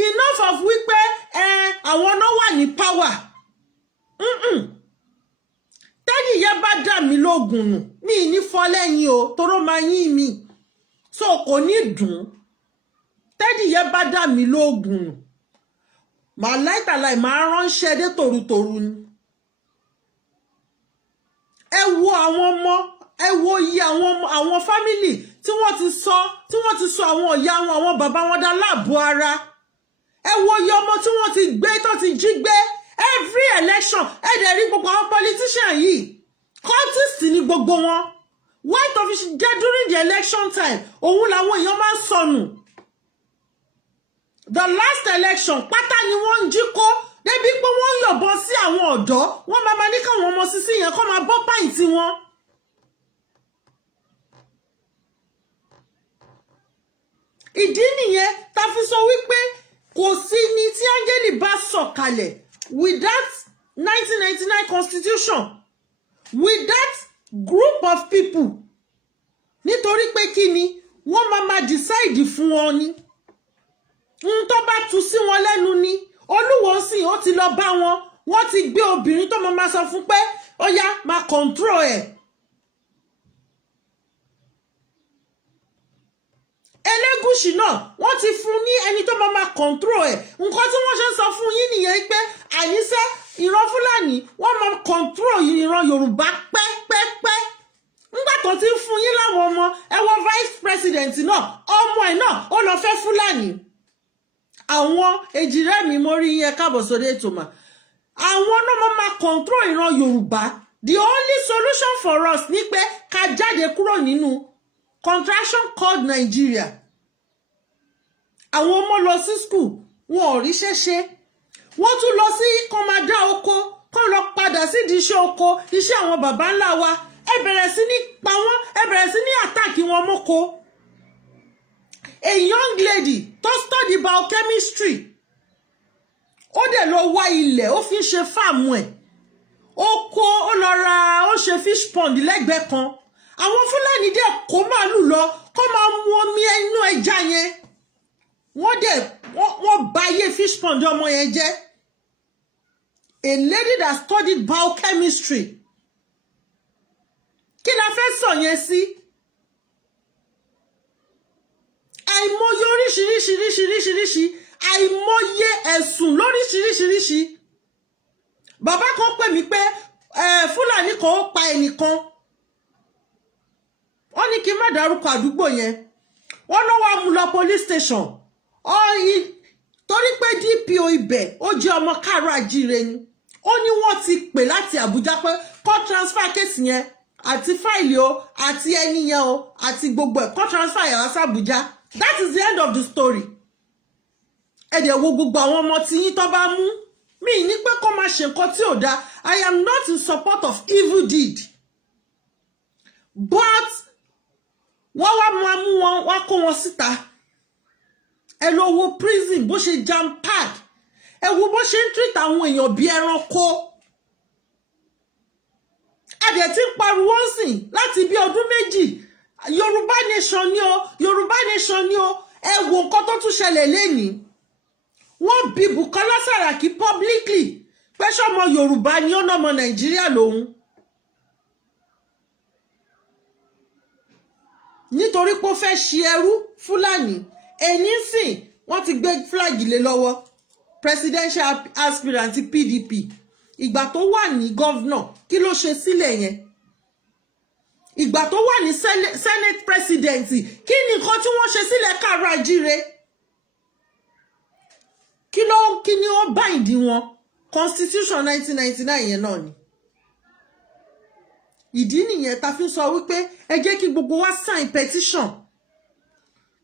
Enough of wípé àwọn náà wà ní power. Tẹ́ni yẹn bá dà mí lóògùn nù, mi ní fọ́ lẹ́yìn o, toró máa yín mi. So kò ní dùn. Tẹ́ni yẹn bá dà mí lóògùn nù. Màá láìtàláì máa ránṣẹ́ dé tòrutòru ni. Ẹ wo àwọn ọmọ, ẹ wo iye àwọn family tí wọ́n ti sọ àwọn ìyá wọn, àwọn bàbá wọn dá láàbò ara. Ẹ wo iye ọmọ tí wọ́n ti gbé, tó ti jí gbé. Every election, ẹ dẹ̀ rí gbogbo àwọn politician yìí. Cultist ni gbogbo wọn. White official jẹ́ during the election time. Òun làwọn èèyàn máa ń sọnù. The last election, pátá ni wọ́n ń jí kó. Débi pé wọ́n ń yọ̀bọ̀n sí àwọn ọ̀dọ́. Wọ́n máa ní káwọn ọmọ sísí yẹn kó máa bọ́ pàìntì wọn. Ìdí nìyẹn tá fi sọ wípé kò sí ní tí áńgẹ́lì bá sọ̀kalẹ̀ with that 1999 constitution, with that group of people. Nítorí pé kí ni wọ́n máa decide fún wọn ni. Tó bá tú sí wọn lẹ́nu ni. Olúwo sì ó ti lọ bá wọn. Wọ́n ti gbé obìnrin tó máa sọ fún pé ó yá máa control ẹ̀. Elégùṣì náà wọ́n ti fún ní ẹni tó máa control ẹ̀. Nǹkan tí wọ́n ṣe ń sọ fún yín nìyẹn pé àníṣe ìran Fúlàní wọ́n máa control ìran Yorùbá pẹ́pẹ́pẹ́. Nígbà tó ti ń fún yín láwọn ọmọ, ẹ wo vice president náà, ọmọ ẹ̀ náà ó lọ fẹ́ Fúlàní. Àwọn Ajire mi mo rí yẹn káàbọ̀ sórí ètò mà. Àwọn náà máa control ìran Yorùbá. The only solution for us ni pé ká jáde kúrò nínú contraction called Nigeria. Àwọn ọmọ lọ sí school, wọn ò ríṣẹ́ ṣe. Wọ́n tún lọ sí kán máa dá oko, kán lọ padà sí di iṣẹ́ oko, iṣẹ́ àwọn bàbá ńlá wa. Ẹ bẹ̀rẹ̀ sí ní pa wọ́n, ẹ bẹ̀rẹ̀ sí ní attack wọn mọ́kọ. A young lady tó study biochemistry. Ó dẹ̀ lọ wá ilẹ̀, ó fi ń ṣe fáàmù ẹ̀. Ó lọ ra, ó ṣe fish pond lẹ́gbẹ̀ẹ́ kan. Àwọn Fúlàní dẹ̀ kó màálù lọ, kó máa mu omi inú ẹja yẹn. Wọ́n bà ayé fish pond ọmọ yẹn jẹ́. A lady that studied biochemistry. Kí la fẹ́ sọ yẹn sí? Àìmọye oríṣiríṣiríṣiríṣiríṣi, àìmọye ẹ̀sùn lóríṣiríṣiríṣi. Bàbá kan pè mí pé Fúlàní kan ó pa ẹnìkan. Wọ́n ní kí n má dárúkọ àdúgbò yẹn. Wọ́n lọ wá mú lọ police station. Torí pé DPO ibẹ̀ ó jẹ́ ọmọ Kaaro Ajire ni. Ó ní wọ́n ti pè láti Àbújá pé kó transfer case yẹn àti fáìlì o àti ẹni yẹn o àti gbogbo ẹ̀ kó transfer yẹn wá sí Àbújá. That is the end of the story. Ẹ dẹ̀ wo gbogbo àwọn ọmọ tí yín tó bá mú. Mi ní pé kó máa ṣe nǹkan tí ò dáa. I am not in support of evil deed. But wọ́n wá máa mú wọn, wá kó wọn síta. Ẹ lọ wo prison bó ṣe jam pack. Ẹ wo bó ṣe ń treat àwọn èèyàn bí ẹranko. A dẹ̀ ti ń pariwo sìn láti bí ọdún méjì. Yoruba nation ni o, Yoruba nation ni o. Ẹ wo nǹkan tó tún ṣẹlẹ̀ lénìí. Wọ́n bí Bukola Saraki publicly pé ṣọmọ Yorùbá ni ó nọmọ Nàìjíríà lòun. Nítorí pé ó fẹ́ ṣe ẹrú Fúlàní. Ẹni sìn wọ́n ti gbé flag lé lọ́wọ́. Presidential aspirant PDP. Ìgbà tó wà ní governor, kí ló ṣe sílẹ̀ yẹn? Ìgbà tó wà ní Senate president, kí ni nǹkan tí wọ́n ṣe sílẹ̀ Kaaro Ajire? Kí ni ó bind wọn? Constitution 1999 yẹn náà ni. Ìdí nìyẹn tá fi sọ wípé ẹ jẹ́ kí gbogbo wa sign petition.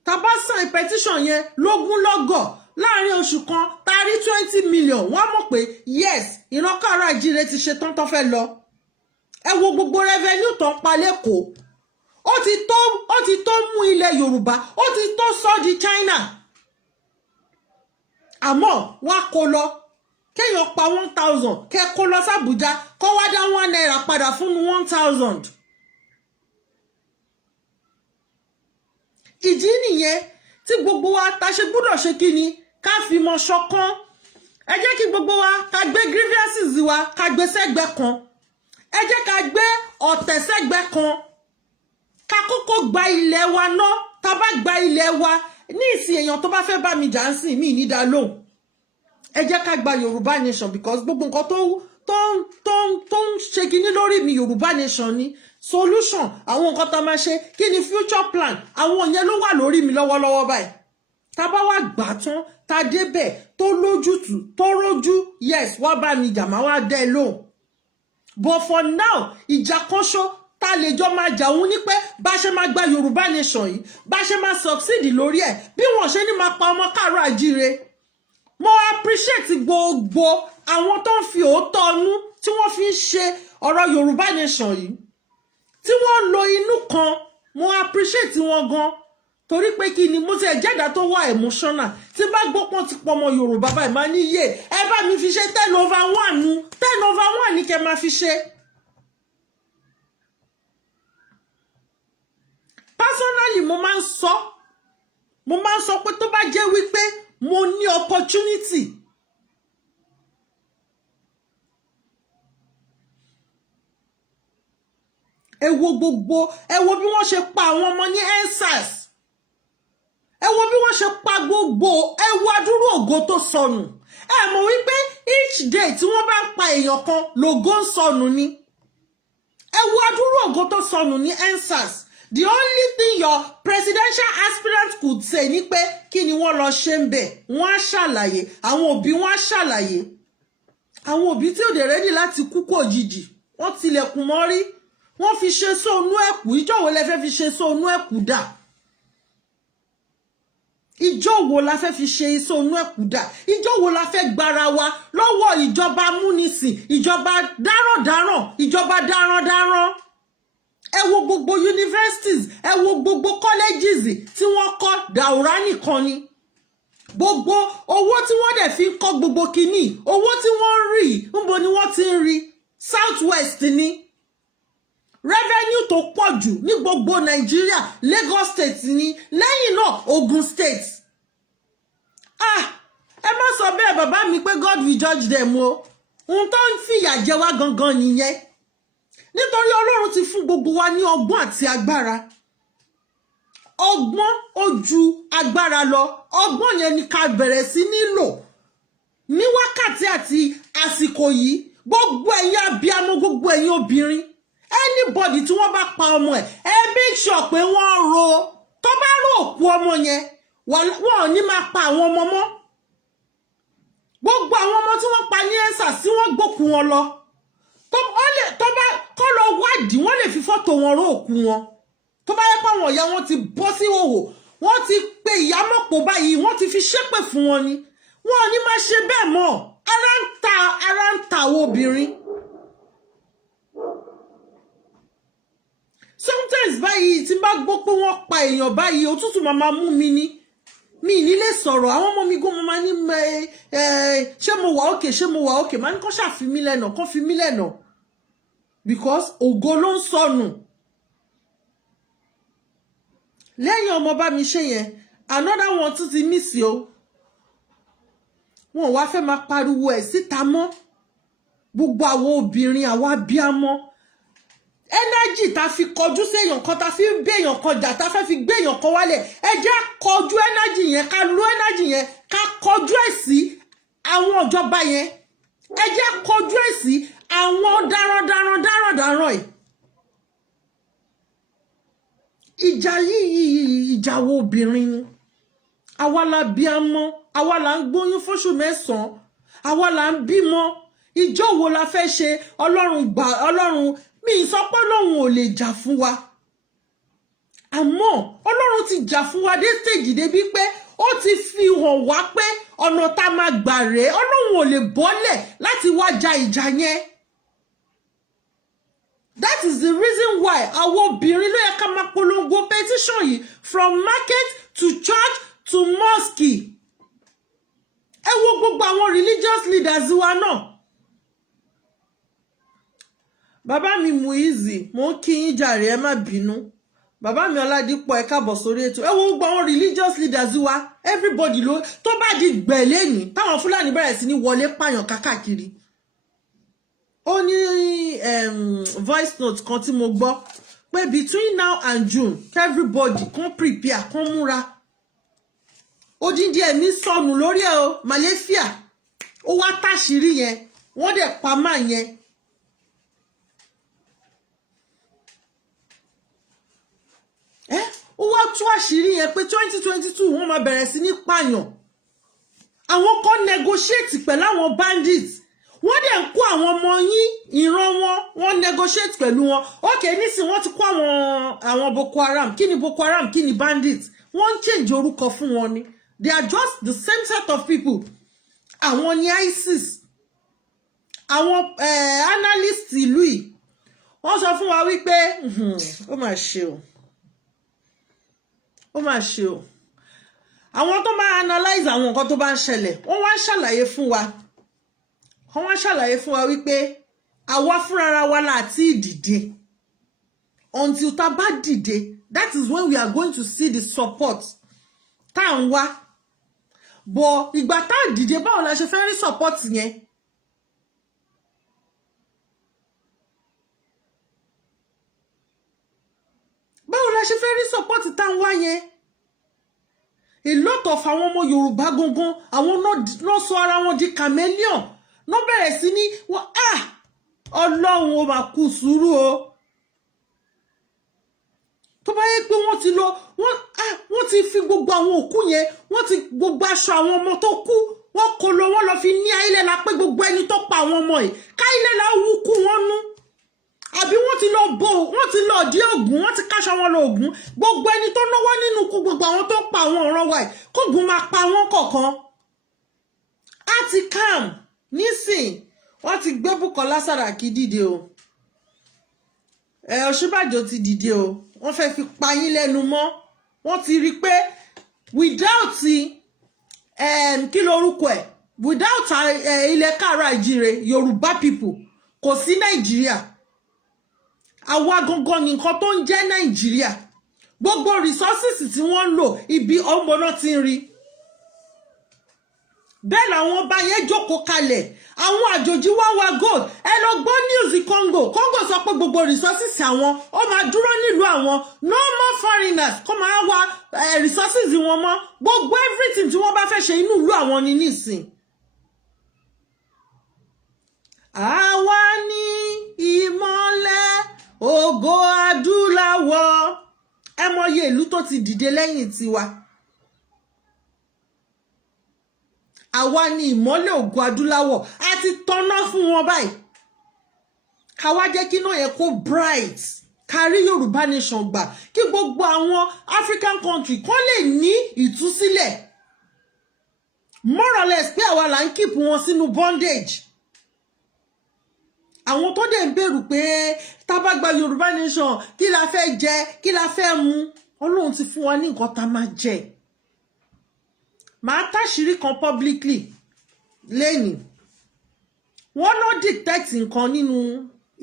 Tá bá sign petition yẹn lógúnlọ́gọ̀ láàrin oṣù kan tá rí 20 million, wọ́n mọ̀ pé yes, ìran Kaaro Ajire ti ṣe tán tó fẹ́ lọ. Ẹ wo gbogbo revenue tó ń pa lÉkòó. Ó ti tó mú ilẹ̀ Yorùbá, ó ti tó sọ di China. Àmọ́ wá kó lọ. kéèyàn pa 1,000 kẹ́ kó lọ s'Àbújá kó wá dá 1 naira padà fún 1,000. ìdí nìyẹn tí gbogbo wa ta ṣe gbọ́dọ̀ ṣe kí ni ká fi mọ̀ ṣọ̀kan. ẹ jẹ́ kí gbogbo wa ká gbé grievances wa ká gbé sẹ́gbẹ́ kan. ẹ jẹ́ ká gbé ọ̀tẹ̀ sẹ́gbẹ́ kan. ká kọ́kọ́ gba ilẹ̀ wa ná. tá bá gba ilẹ̀ wa ní ìsìn èèyàn tó bá fẹ́ bá mi jà ń sìn mí ní dá lóhùn. ẹ jẹ́ ká gba Yorùbá nation because gbogbo nǹkan tó ń ṣe kinní lórí mi Yorùbá nation ni solution àwọn nǹkan tá máa ṣe kí ni future plan àwọn yẹn ló wà lórí mi lọ́wọ́lọ́wọ́ báyìí. tá bá wá gbà tán tá débẹ̀ tó lójútùú tó rójú yes wá bá mi jà máa wá dẹ́ lóhùn. But for now ìjà kan ṣó tá lè jọ máa jà òun ní pé bá ṣe máa gba Yorùbá nation yìí bá ṣe máa succeed lórí ẹ̀ bí wọ́n ṣe ní máa pa ọmọ Kaaro Ajire. Mo appreciate gbogbo àwọn tó ń fi òótọ́ ọnú tí wọ́n fi ń ṣe ọ̀rọ̀ Yorùbá nation yìí tí wọ́n lo inú kan mo appreciate wọn gan torí pé kí ni mo ti ẹ̀jẹ̀dá tó wà emotional tí bá gbọ́pọ̀ ti pọ̀ ọmọ Yorùbá báyìí máa ní yé ẹ bá mi fi ṣe 10/1 nu 10/1 ní kẹ́ máa fi ṣe. Personally mo máa ń sọ pé tó bá jẹ́ wípé mo ní opportunity ẹ wo bí wọ́n ṣe pa àwọn ọmọ ní ensas ẹ wo bí wọ́n ṣe pa gbogbo ẹ wo adúrú ògo tó sọnù ẹ mọ̀ wípé each day tí wọ́n bá pa èèyàn kan lògo ń sọnù ni ẹ wo adúrú ògo tó sọnù ní ensas. The only thing your presidential aspirant could say ni pé kí ni wọ́n lọ ṣe ń bẹ̀ wọ́n á ṣàlàyé àwọn òbí wọ́n á ṣàlàyé àwọn òbí tí ò dé rẹ́dì láti kú kò jìjì wọ́n tilẹ̀kùn mọ́rí wọ́n fi ṣe sóònú ẹ̀kú ìjọ́ wo lẹ fẹ́ fi ṣe sóònú ẹ̀kú dà ìjọ́ wo la fẹ́ fi ṣe sóònú ẹ̀kú dà ìjọ́ wo la fẹ́ gbára wa lọ́wọ́ ìjọba amúnisìn ìjọba dáràndáràn ìjọba darandaran. Ẹ wo gbogbo universities ẹ wo gbogbo colleges tí wọ́n kọ́ dàúrà nìkan ni gbogbo owó tí wọ́n dẹ̀ fi ń kọ́ gbogbo kìíní owó tí wọ́n ń rí níbo ni wọ́n ti ń rí southwest ni revenue tó pọ̀ jù ní gbogbo Nàìjíríà Lagos state ni lẹ́yìn náà Ogun state. Ẹ má sọ bẹ́ẹ̀ bàbá mi pé God will judge them o ohun tó ń fìyà jẹ wá gangan nìyẹn nítorí Ọlọ́run ti fún gbogbo wa ní ọgbọ́n àti agbára ọgbọ́n ó ju agbára lọ ọgbọ́n yẹn ni ká bẹ̀rẹ̀ sí nílò ní wákàtí àti àsìkò yìí gbogbo ẹ̀yin abiyamọ gbogbo ẹ̀yin obìnrin anybody tí wọ́n bá pa ọmọ ẹ̀ make sure pé wọ́n ro tó bá rò òkú ọmọ yẹn wọ́n ò ní máa pa àwọn ọmọ mọ́ gbogbo àwọn ọmọ tí wọ́n pa ní ẹ̀sà tí wọ́n gbókù wọn lọ tó bá kọ́ lọ wádìí wọ́n lè fi fọ́tò wọn ró òkú wọn tó bá yẹ pé àwọn ìyá wọn ti bọ́ sí òhò wọ́n ti pe ìyá mọ́pọ̀ báyìí wọ́n ti fi ṣépè fún wọn ni wọn ò ní máa ṣe bẹ́ẹ̀ mọ́ ara ń ta àwọn obìnrin. Sometimes báyìí tí n bá gbọ́ pé wọ́n pa èèyàn báyìí òtútù máa mú mi ní mi nílé sọ̀rọ̀ àwọn ọmọ mi gan máa ní ṣé mo wà òkè máa ní kó ṣàfi mí lẹ́nà kó fi mí lẹ́nà because ògo ló ń sọnù. Lẹ́yìn ọmọ bá mi ṣe yẹn another one tún ti mí sí o wọn wá fẹ́ máa pariwo ẹ̀ síta mọ́ gbogbo àwọn obìnrin àwọn abiyamọ energy ta fi kọjú séèyàn kan ta fi ń béèyàn kan jà ta fẹ́ fi gbéèyàn kan wálẹ̀ ẹ jẹ́ kọjú energy yẹn ká lo energy yẹn ká kọjú ẹ̀ sí àwọn ìjọba yẹn ẹ jẹ́ kọjú ẹ̀ sí àwọn darandaran ẹ̀ ìjà yìí ìjà wo obìnrin ni àwa la bíamọ àwa la ń gbóyún fóṣù mẹ́sàn-án àwa la ń bímọ ìjọ wo la fẹ́ ṣe ọlọ́run mi sọ pé Ọlọ́run ò lè jà fún wa àmọ́ Ọlọ́run ti jà fún wa dé stage débi pé ó ti fi hàn wá pé ọ̀nà tá máa gbà rèé Ọlọ́run ò lè bọ́lẹ̀ láti wá ja ìjà yẹn. That is the reason why àwọn obìnrin ló yẹ ká máa polongo petition yìí from market to church to mosque. Ẹ wo gbogbo àwọn religious leaders wa náà. Bàbá mi Muizi, mo kí yín jàre, ẹ má bínú. Bàbá mi Ọládípọ̀, ẹ káàbọ̀ sórí ètò. Ẹ wo gbogbo àwọn religious leaders wa, everybody ló tó bá di gbẹ̀lẹ́ ní táwọn Fúlàní bẹ̀rẹ̀ sí ní wọlé pààyàn kákàkiri. Ó ní voice note kan tí mo gbọ́ pé between now and June, everybody kan prepare, kan múra. Odindi ẹ̀mí sọnù lórí ẹ̀ o, Malaysia. Ó wá táṣìírí yẹn, wọ́n dẹ̀ pa máa yẹn. Ó wá tú àṣírí yẹn pé 2022 wọ́n máa bẹ̀rẹ̀ sí ní pààyàn. Àwọn kan negotiate pẹ̀lú àwọn bandits. Wọ́n dẹ̀ ń kó àwọn ọmọ yín ìran wọn, wọ́n negotiate pẹ̀lú wọn. Okay, nísìnyí wọ́n ti kó àwọn Boko Haram. Kí ni Boko Haram? Kí ni bandits? Wọ́n ń change orúkọ fún wọn ni. They are just the same set of people. Àwọn ni ISIS. Àwọn analyst ìlú yìí. Wọ́n sọ fún wa wípé ó mà ṣe o. Ó mà ṣe o. Àwọn tó máa analyze àwọn nǹkan tó bá ń ṣẹlẹ̀, wọ́n wá ṣàlàyé fún wa. Wọ́n wá ṣàlàyé fún wa wípé àwa fúnra wa láti dìde. Until tá bá dìde, that is when we are going to see the support. Tá ń wá. But ìgbà tá dìde báwo la ṣe fẹ́ rí support yẹn? Báwo la ṣe fẹ́ rí support tá ń wá yẹn? A lot of àwọn ọmọ Yorùbá gangan, àwọn náà sọ ara wọn di chameleon. No bẹ̀rẹ̀ sí ní wọ́n Ọlọ́run ó máa kú sùúrù o. Tó bá yẹ pé wọ́n ti lọ wọ́n ti fi gbogbo àwọn òkú yẹn, wọ́n ti gbogbo aṣọ àwọn ọmọ tó kú, wọ́n kó lọ wọ́n lọ fi ní ayélujára pé gbogbo ẹni tó pa àwọn ọmọ yìí káyélujára wú kú wọn nú. Àbí wọ́n ti lọ bò, wọ́n ti lọ dí Ògún, wọ́n ti káṣọ wọn lọ Ògún. Gbogbo ẹni tó náwó nínú kú gbogbo àwọn tó pa àwọn ọ̀ràn wa yìí kógun máa pa wọ́n kọ̀ọ̀kan. Á ti calm nísìn wọ́n ti gbé Bùkọ́lá Sàràkí dìde o. Ọ̀ṣínbàjò ti dìde o. Wọ́n fẹ́ fi pa yín lẹ́nu mọ́. Wọ́n ti rí pé without kí lorúkọ ẹ̀, without ilẹ̀ Kaaro Ajire Yoruba people kò sí Nàìjíríà. Àwa gangan ni nǹkan tó ń jẹ́ Nàìjíríà. Gbogbo resources tí wọ́n ń lò ibi ọmọ náà ti ń rí. Bẹ́ẹ̀ làwọn ọba yẹn jókòó kalẹ̀. Àwọn àjòjì wá gold. Ẹ lọ gbọ́ news Congo. Congo sọ pé gbogbo resources àwọn ó máa dúró nílùú àwọn. No more foreigners kó máa wá resources wọn mọ́. Gbogbo everything tí wọ́n bá fẹ́ ṣe inú ìlú àwọn ni nísìn. Àwa ni ìmọ́lẹ̀ ògo adúláwọ̀. Ẹ mọye ìlú tó ti dìde lẹ́yìn tiwa. Àwa ni ìmọ́lẹ̀ ògo adúláwọ̀. A ti tọ́ná fún wọn báyìí. Ká wá jẹ́ kí náà yẹ kó bright. Ká rí Yorùbá nation gbà. Kí gbogbo àwọn African country kán lè ní ìtúsílẹ̀. More or less pé àwa là ń keep wọn sínú bondage. Àwọn tó dẹ̀ ń bẹ̀rù pé tá bá gba Yorùbá nation kí la fẹ́ jẹ, kí la fẹ́ mu. Ọlọ́run ti fún wa ní nǹkan tá máa jẹ. Màá táṣìírí kan publicly lẹ́yìn. Wọ́n ló detect nǹkan nínú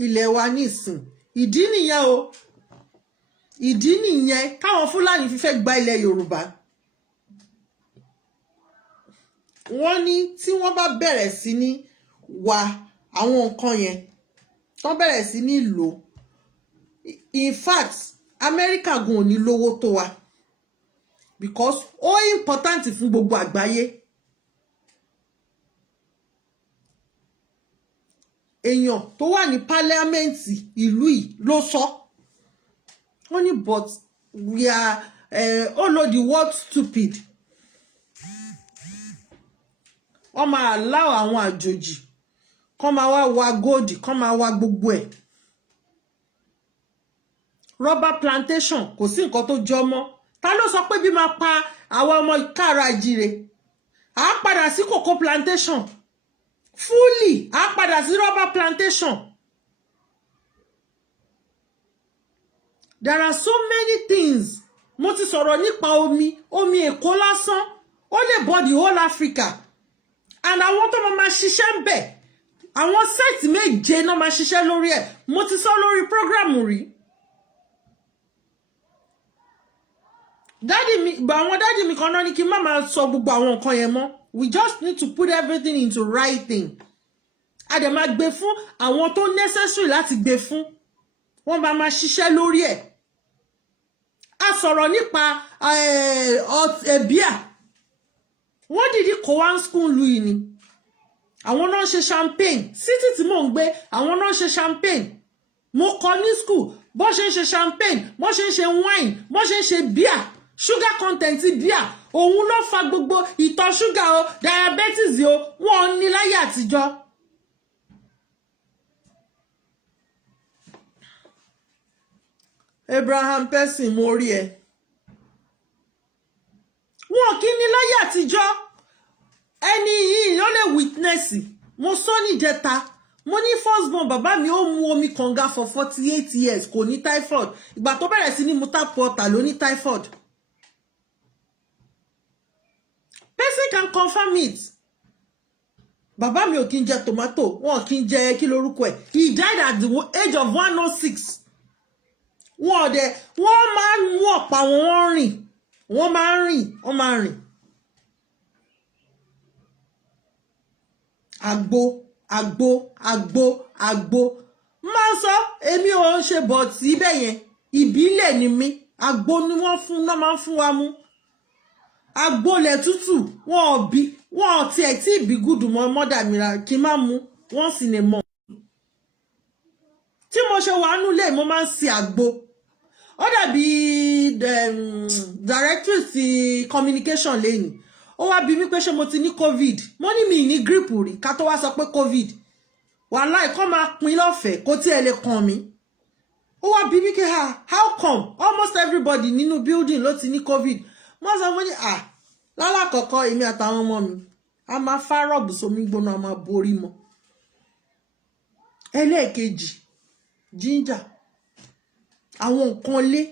ilẹ̀ wa nísìn. Ìdí nìyẹn o. Ìdí nìyẹn káwọn Fúlàní fi fẹ́ gba ilẹ̀ Yorùbá. Wọ́n ní tí wọ́n bá bẹ̀rẹ̀ sí ní wá àwọn nǹkan yẹn, tán bẹ̀rẹ̀ sí ní lò. In fact, America gan ò ní lówó tó wa. Because ó important fún gbogbo àgbáyé. Èèyàn tó wà ní pálíámẹ́ǹtì ìlú yìí ló sọ. Wọ́n ní but we are all over the world stupid. Wọ́n máa allow àwọn àjòjì kán máa wá gold, kán máa wá gbogbo ẹ̀. Rubber plantation kò sí nǹkan tó jọ mọ́. Ta ló sọ pé bí máa pa àwọn ọmọ Kaaro Ajire? A padà sí cocoa plantation. Fully, a padà sí rubber plantation. There are so many things. Mo ti sọ̀rọ̀ nípa omi Èkó lásán. Ó lè bọ́ the whole Africa. and àwọn tó máa ṣiṣẹ́ ń bẹ̀ àwọn set méje náà máa ṣiṣẹ́ lórí ẹ̀ mo ti sọ lórí program rí. Àwọn dádì mi kan náà ní kí n má máa sọ gbogbo àwọn nǹkan yẹn mọ́. We just need to put everything into writing. A dẹ̀ máa gbé fún àwọn tó necessary láti gbé fún. Wọ́n máa ṣiṣẹ́ lórí ẹ̀. A sọ̀rọ̀ nípa bíà. Wọ́n dìdí kó wá school lu yìí ni. Àwọn náà ṣe champagne. City tí mò ń gbé, àwọn náà ṣe champagne. Mo kọ́ ní school, bó ṣe ń ṣe champagne, bó ṣe ń ṣe wine, bó ṣe ń ṣe beer. Sugar content beer. Òun ló fa gbogbo ìtọ̀ sugar o, diabetes o, wọ́n ní láyé àtijọ́. Abraham Person mo rí ẹ. Wọ́n kì í ní láyé àtijọ́. Ẹni yìí ló lè witness. Mo sọ ní ìjẹta. Mo ní firstborn bàbá mi ó mu omi kànga for 48 years kò ní typhoid. Ìgbà tó bẹ̀rẹ̀ sí ní mu tap water ló ní typhoid. Person can confirm it. Bàbá mi ò kí ń jẹ tomato, wọn kì í jẹ kí lorúkọ ẹ̀. He died at the age of 106. Wọ́n máa ń mú ọ̀pá wọn rìn. Wọ́n máa ń rìn. Àgbo. Máa sọ, èmi ò ń ṣe bọ̀ tí bẹ́ẹ̀ yẹn. Ìbílẹ̀ ni mí. Àgbo ni wọ́n máa ń fún wa mú. Àgbo lẹ̀ tútù. Wọ́n tiẹ̀ tí ìbí gùdù mọ́ mọ́dà mi ra kí n má mú. Wọ́n sì lè mọ̀. Tí mo ṣe wà nílé mo máa ń ṣe àgbo. Ó dàbí directory communication lẹ́yìn. Ó wá bi mí pé ṣé mo ti ní COVID. Mo ní mi ní grip rí ká tó wá sọ pé COVID. Wàláì kọ́ máa pín lọ́fẹ̀ẹ́ kó tí ẹ lè kàn mí. Ó wá bi mí pé how come almost everybody nínú building ló ti ní COVID. Mo sọ fún ní lálàkọ́kọ́ èmi àtàwọn ọmọ mi a máa fá rọ́ọ̀bù sómi gbóná a máa borí mọ́. Ẹlẹ́ẹ̀kejì ginger. Àwọn nǹkan lé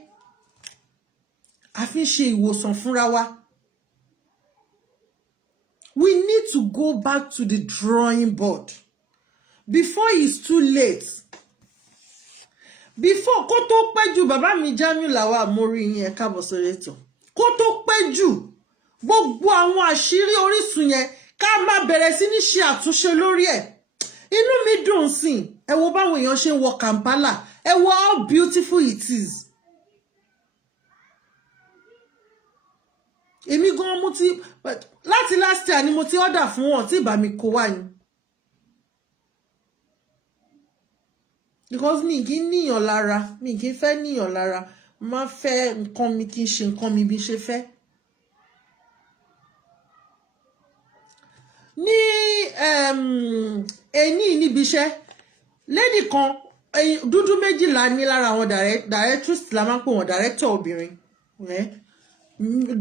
a fi ń ṣe ìwòsàn fúnra wa. We need to go back to the drawing board before it's too late. Before kó tó pẹ́ jù bàbá mi Jamiu Lawal mórí yín ẹ káàbọ̀ sórí ètò. Kó tó pẹ́ jù gbogbo àwọn àṣírí Orísun yẹn ká má bẹ̀rẹ̀ sí ní ṣe àtúnṣe lórí ẹ̀. Inú mi dùn sí ẹ wo báwọn èèyàn ṣe ń wọ Kampala. Ẹ wo how beautiful it is. Èmi gan mo ti láti last year ni mo ti order fún wọn tí ìbá mi kó wá ni. Because mi kì í níyàn lára, mi kì í fẹ́ níyàn lára. Má fẹ́ nǹkan mi kì í ṣe nǹkan mi bí ṣe fẹ́. Ní ẹni níbi iṣẹ́ lady kan dúdú méjìlá ní lára àwọn directress la máa ń pè wọ́n director obìnrin.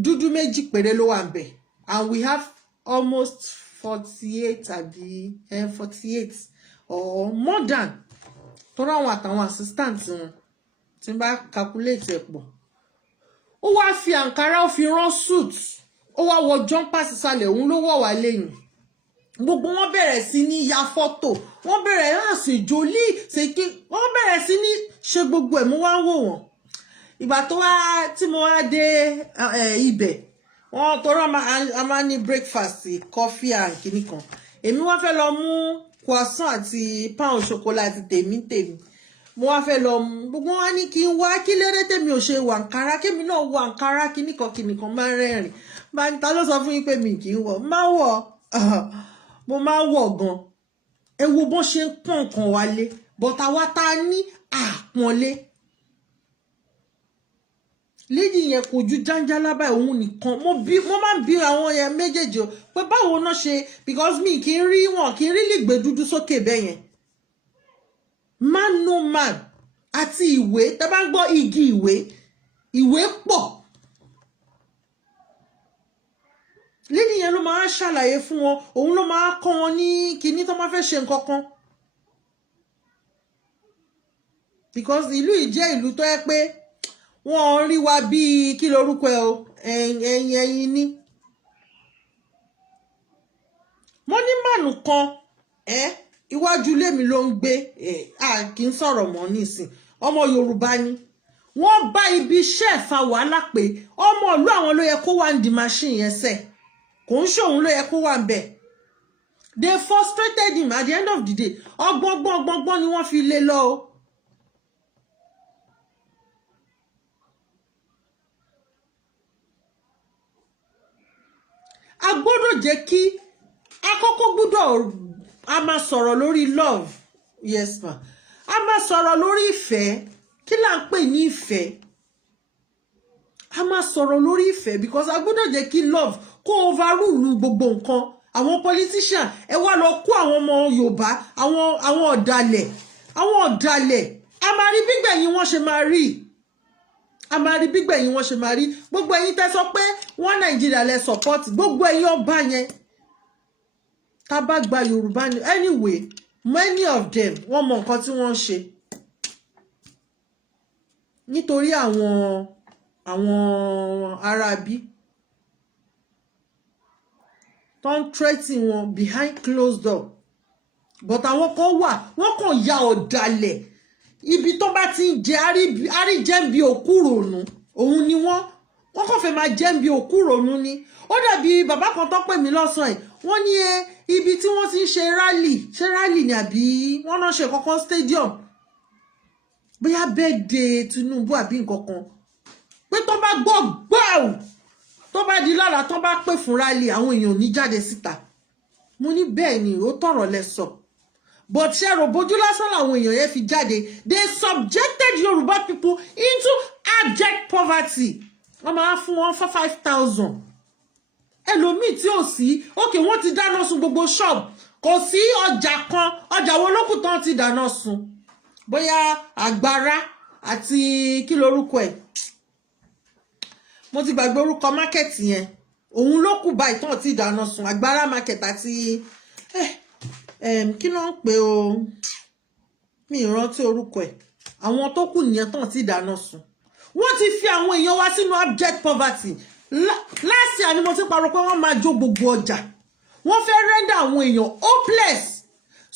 Dúdú méjì péré ló wà ńbẹ̀ and we have almost 48 àbí 48 or more than tọ́rọ àwọn àtàwọn assistant wọn tí n bá calculate ẹ̀ pọ̀. Ó wá fi àǹkárá ó fi rán suit ó wá wọ jumper sísàlẹ̀ òun ló wọ̀ wá lẹ́yìn. Gbogbo wọn bẹ̀rẹ̀ sí ní ya fọ́tò wọ́n bẹ̀rẹ̀ ṣe jolí ṣe kí wọ́n bẹ̀rẹ̀ sí ní ṣe gbogbo ẹ̀ mú wá ń wò wọ́n. Ìgbà tó wá tí mo wá dé ibẹ̀ wọ́n tọ́rọ a máa ní breakfast coffee and kìíní kan. Èmi wá fẹ́ lọ mú croissant àti pound chocolate tèmi. Mo wá fẹ́ lọ mú gbogbo wọn ní kí n wá kí lérè tèmi ò ṣe wọ àǹkárá kémi náà wọ àǹkárá kìíní kan máa ń rẹ́rìn. Bá ní ta ló sọ fún yín pé mi kì í wọ̀ máa wọ̀ mo máa wọ̀ gan. Ẹ wo bó ṣe ń pọ́n nǹkan wálé but àwa tá a ní àpọ́nlé. Lady yẹn kò ju jáńjálá báyìí òun nìkan mo máa ń bi àwọn yẹn méjèèjì pé báwo náà ṣe because mi kì í rí wọn kì í rí lè gbé dúdú sókè bẹ́ẹ̀ yẹn. Man no man àti ìwé tá bá ń gbọ́ igi ìwé pọ̀. Lady yẹn ló máa ṣàlàyé fún wọn òun ló máa kọ́ wọn ní kinní tó máa fẹ́ ṣe nǹkan kan. Because ìlú yìí jẹ́ ìlú tó yẹ pé wọ́n rí wa bíi kí lorúkọ ẹ o ẹyin ní. mo ní mànù kan iwájú ilé mi ló ń gbé kì í sọ̀rọ̀ mọ́ nísìn ọmọ Yorùbá ni wọ́n bá ibi iṣẹ́ fa wàhálà pé ọmọ ìlú àwọn ló yẹ kó wà ní di machine yẹn sẹ́ kò ń ṣòun ló yẹ kó wà ń bẹ̀. They frustrated him at the end of the day ọgbọ́n ni wọ́n fi lé lọ o. A gbọ́dọ̀ jẹ́ kí àkọ́kọ́ gbọ́dọ̀ a máa sọ̀rọ̀ lórí love yes ma a máa sọ̀rọ̀ lórí ìfẹ́ kí là ń pè ní ìfẹ́ a máa sọ̀rọ̀ lórí ìfẹ́ because a gbọ́dọ̀ jẹ́ kí love kó overrule gbogbo nǹkan. Àwọn politician ẹ wá lọ kó àwọn ọmọ Yorùbá àwọn ọ̀dàlẹ̀ a máa rí gbígbẹ̀yìn wọn ṣe máa rí gbogbo ẹ̀yin tẹ́ sọ pé wọ́n Nàìjíríà lẹ support gbogbo ẹ̀yin ọba yẹn tá bá gba Yorùbá ni anyway many of them wọ́n mọ nǹkan tí wọ́n ń ṣe nítorí àwọn Arábí tó ń threaten wọn behind closed door but àwọn kan wà wọ́n kàn ya ọ̀dàlẹ̀ ibi tó bá ti ń jẹ àríjẹ́ǹbi òkúrònú òun ni wọ́n kàn fẹ́ máa jẹ́ǹbi òkúrònú ni. Ó dàbí bàbá kan tó pè mí lọ́sàn-án wọ́n ní ibi tí wọ́n ti ń ṣe rally ni àbí wọ́n náà ṣe kankan stadium bóyá birthday Tinubu àbí nǹkan kan pé tó bá gbọ́ gbáù tó bá di lọ́la tó bá pè fún rally àwọn èèyàn ní jáde síta. Mo ní bẹ́ẹ̀ ni ó tọ̀rọ̀ lẹ sọ but ṣe rò bójú lásán làwọn èèyàn yẹn fi jáde. They subjected Yoruba people into abject poverty. Wọ́n máa fún wọn 5,000 ẹlòmíì tí ò sí okay wọ́n ti dáná sun gbogbo shop kò sí ọjà kan ọjà wo lókù tán ti dáná sun bóyá Àgbàrá àti kí lorúkọ ẹ̀ mo ti gbàgbé orúkọ market yẹn òun ló kù báyìí tán ti dáná sun Àgbàrá market àti kí ló ń pè o mi ìrántí orúkọ ẹ̀ àwọn tó kù nìyẹn tán ti dáná sun. Wọ́n ti fi àwọn èèyàn wá sínú abject poverty. Last year ni mo ti parọ́ pé wọ́n máa jó gbogbo ọjà wọ́n fẹ́ render àwọn èèyàn hopeless.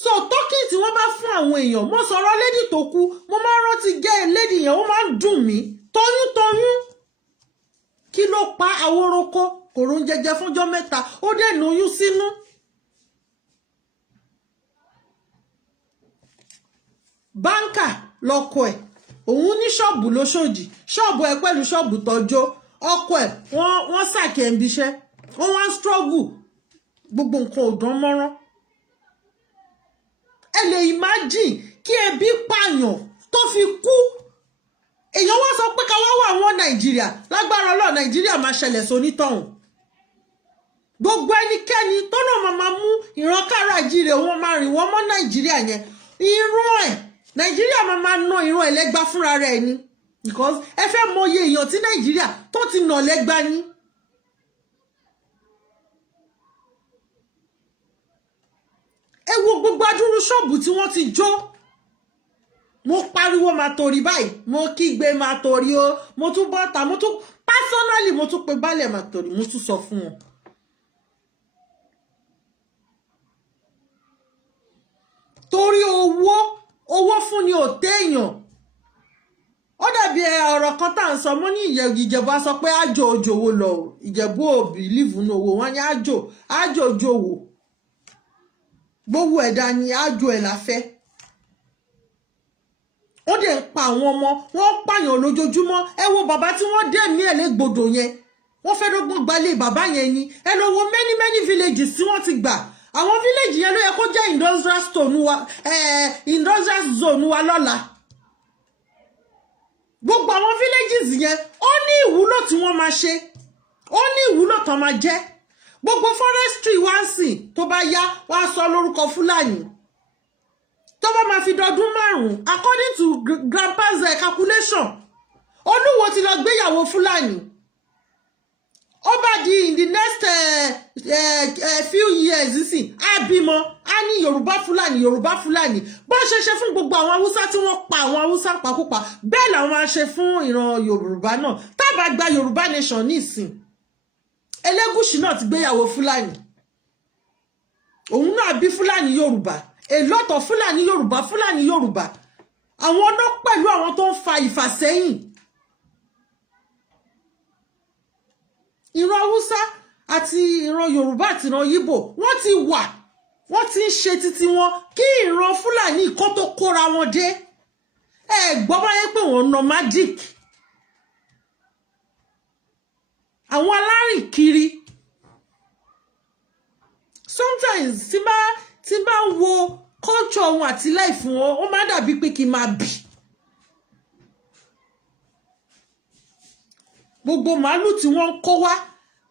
So talking tí wọ́n bá fún àwọn èèyàn mo sọ̀rọ̀ lady tó kú mo máa rántí gẹ́ lady yẹn ó máa ń dùn mí toyún kí ló pa àworoko kòrò ń jẹjẹ fúnjọ́ mẹ́ta ó dẹ̀ lóyún sínú. Báńkà lọkọ ẹ̀ òun ní ṣọ́ọ̀bù lóṣòdì ṣọ́ọ̀bù ẹ̀ pẹ̀lú ṣọ́ọ̀bù tọ́jọ́ ọkọ ẹ̀ wọ́n sàkẹ́ ń bíṣẹ́ wọ́n wá ń struggle gbogbo nǹkan ò dán mọ́rán. Ẹ lè imagine kí ebi pààyàn tó fi kú èèyàn wá sọ pé ká wá wà wọ́n Nàìjíríà lágbára Ọlọ́run Nàìjíríà máa ṣẹlẹ̀ sonítọ̀hún. Gbogbo ẹnikẹ́ni tó náà máa mú ìran Kaaro Ajire wọn máa rìn wọ́n mọ́ Nàìjíríà yẹn ìran ẹ̀ Nàìjíríà máa ná ìran ẹlẹ́gbá fúnra rẹ̀ ni because ẹ fẹ́ mọye èèyàn tí Nàìjíríà tó ti nà lẹ́gbá ní. Ẹ wo gbogbo adúrú ṣọ́ọ̀bù tí wọ́n ti jó. Mo pariwo máa torí báyìí mo kígbe máa torí o mo tún bọ́ta mo tún personally mo tún pe baálẹ̀ máa torí mo tún sọ fún wọn. Torí owó fún ni ò téèyàn. Ó dàbí ọ̀rọ̀ kan tá ń sọ mo ní Ìjẹ̀bú á sọ pé àjò òjòwò lọ Ìjẹ̀bú ò bìlíìfù ní owó wọn ní àjò òjòwò gbówó ẹ̀dá ni àjò ẹ̀ la fẹ́. Ó dẹ̀ ń pa àwọn ọmọ wọ́n pààyàn lójoojúmọ́. Ẹ wo bàbá tí wọ́n dẹ̀ ní ẹ̀lẹ́gbọ̀dọ̀ yẹn wọ́n fẹ́ dọ́gbọ́n gbalé bàbá yẹn ni. Ẹ lọ wo many villages tí wọ́n ti gbà. Àwọn village yẹn ló yẹ kó jẹ́ industrial zone wa lọ́la. Gbogbo àwọn villages yẹn ó ní ìwúlò tí wọ́n máa ṣe ó ní ìwúlò tán máa jẹ́. Gbogbo forestry wá ń sìn tó bá yá wá sọ lórúkọ Fúlàní tó bá máa fi dọdún 5 according to grandpa's calculation Olúwo ti lọ gbéyàwó Fúlàní. Ó bá di in the next few years sí á bímọ á ní Yorùbá Fúlàní bó ṣe ṣe fún gbogbo àwọn Haúsá tí wọ́n pa àwọn Haúsá pakúpa bẹ́ẹ̀ làwọn máa ṣe fún ìran Yorùbá náà. Tá bá gba Yorùbá nation nísìn Elégùṣì náà ti gbéyàwó Fúlàní òun náà bí Fúlàní Yorùbá a lot of Fúlàní Yorùbá àwọn náà pẹ̀lú àwọn tó ń fa ìfàsẹ́yìn ìran Haúsá àti ìran Yorùbá àti ìran Yíbò wọ́n ti wà wọ́n ti ń ṣe títí wọn kí ìran Fúlàní kó tó kóra wọn dé gbọ́ báyé pé wọ́n nomadic àwọn alárìn kiri sometimes tí bá wo culture wọn àti life wọn ó máa dàbí pé kí n máa bì gbogbo màálù tí wọ́n ń kó wá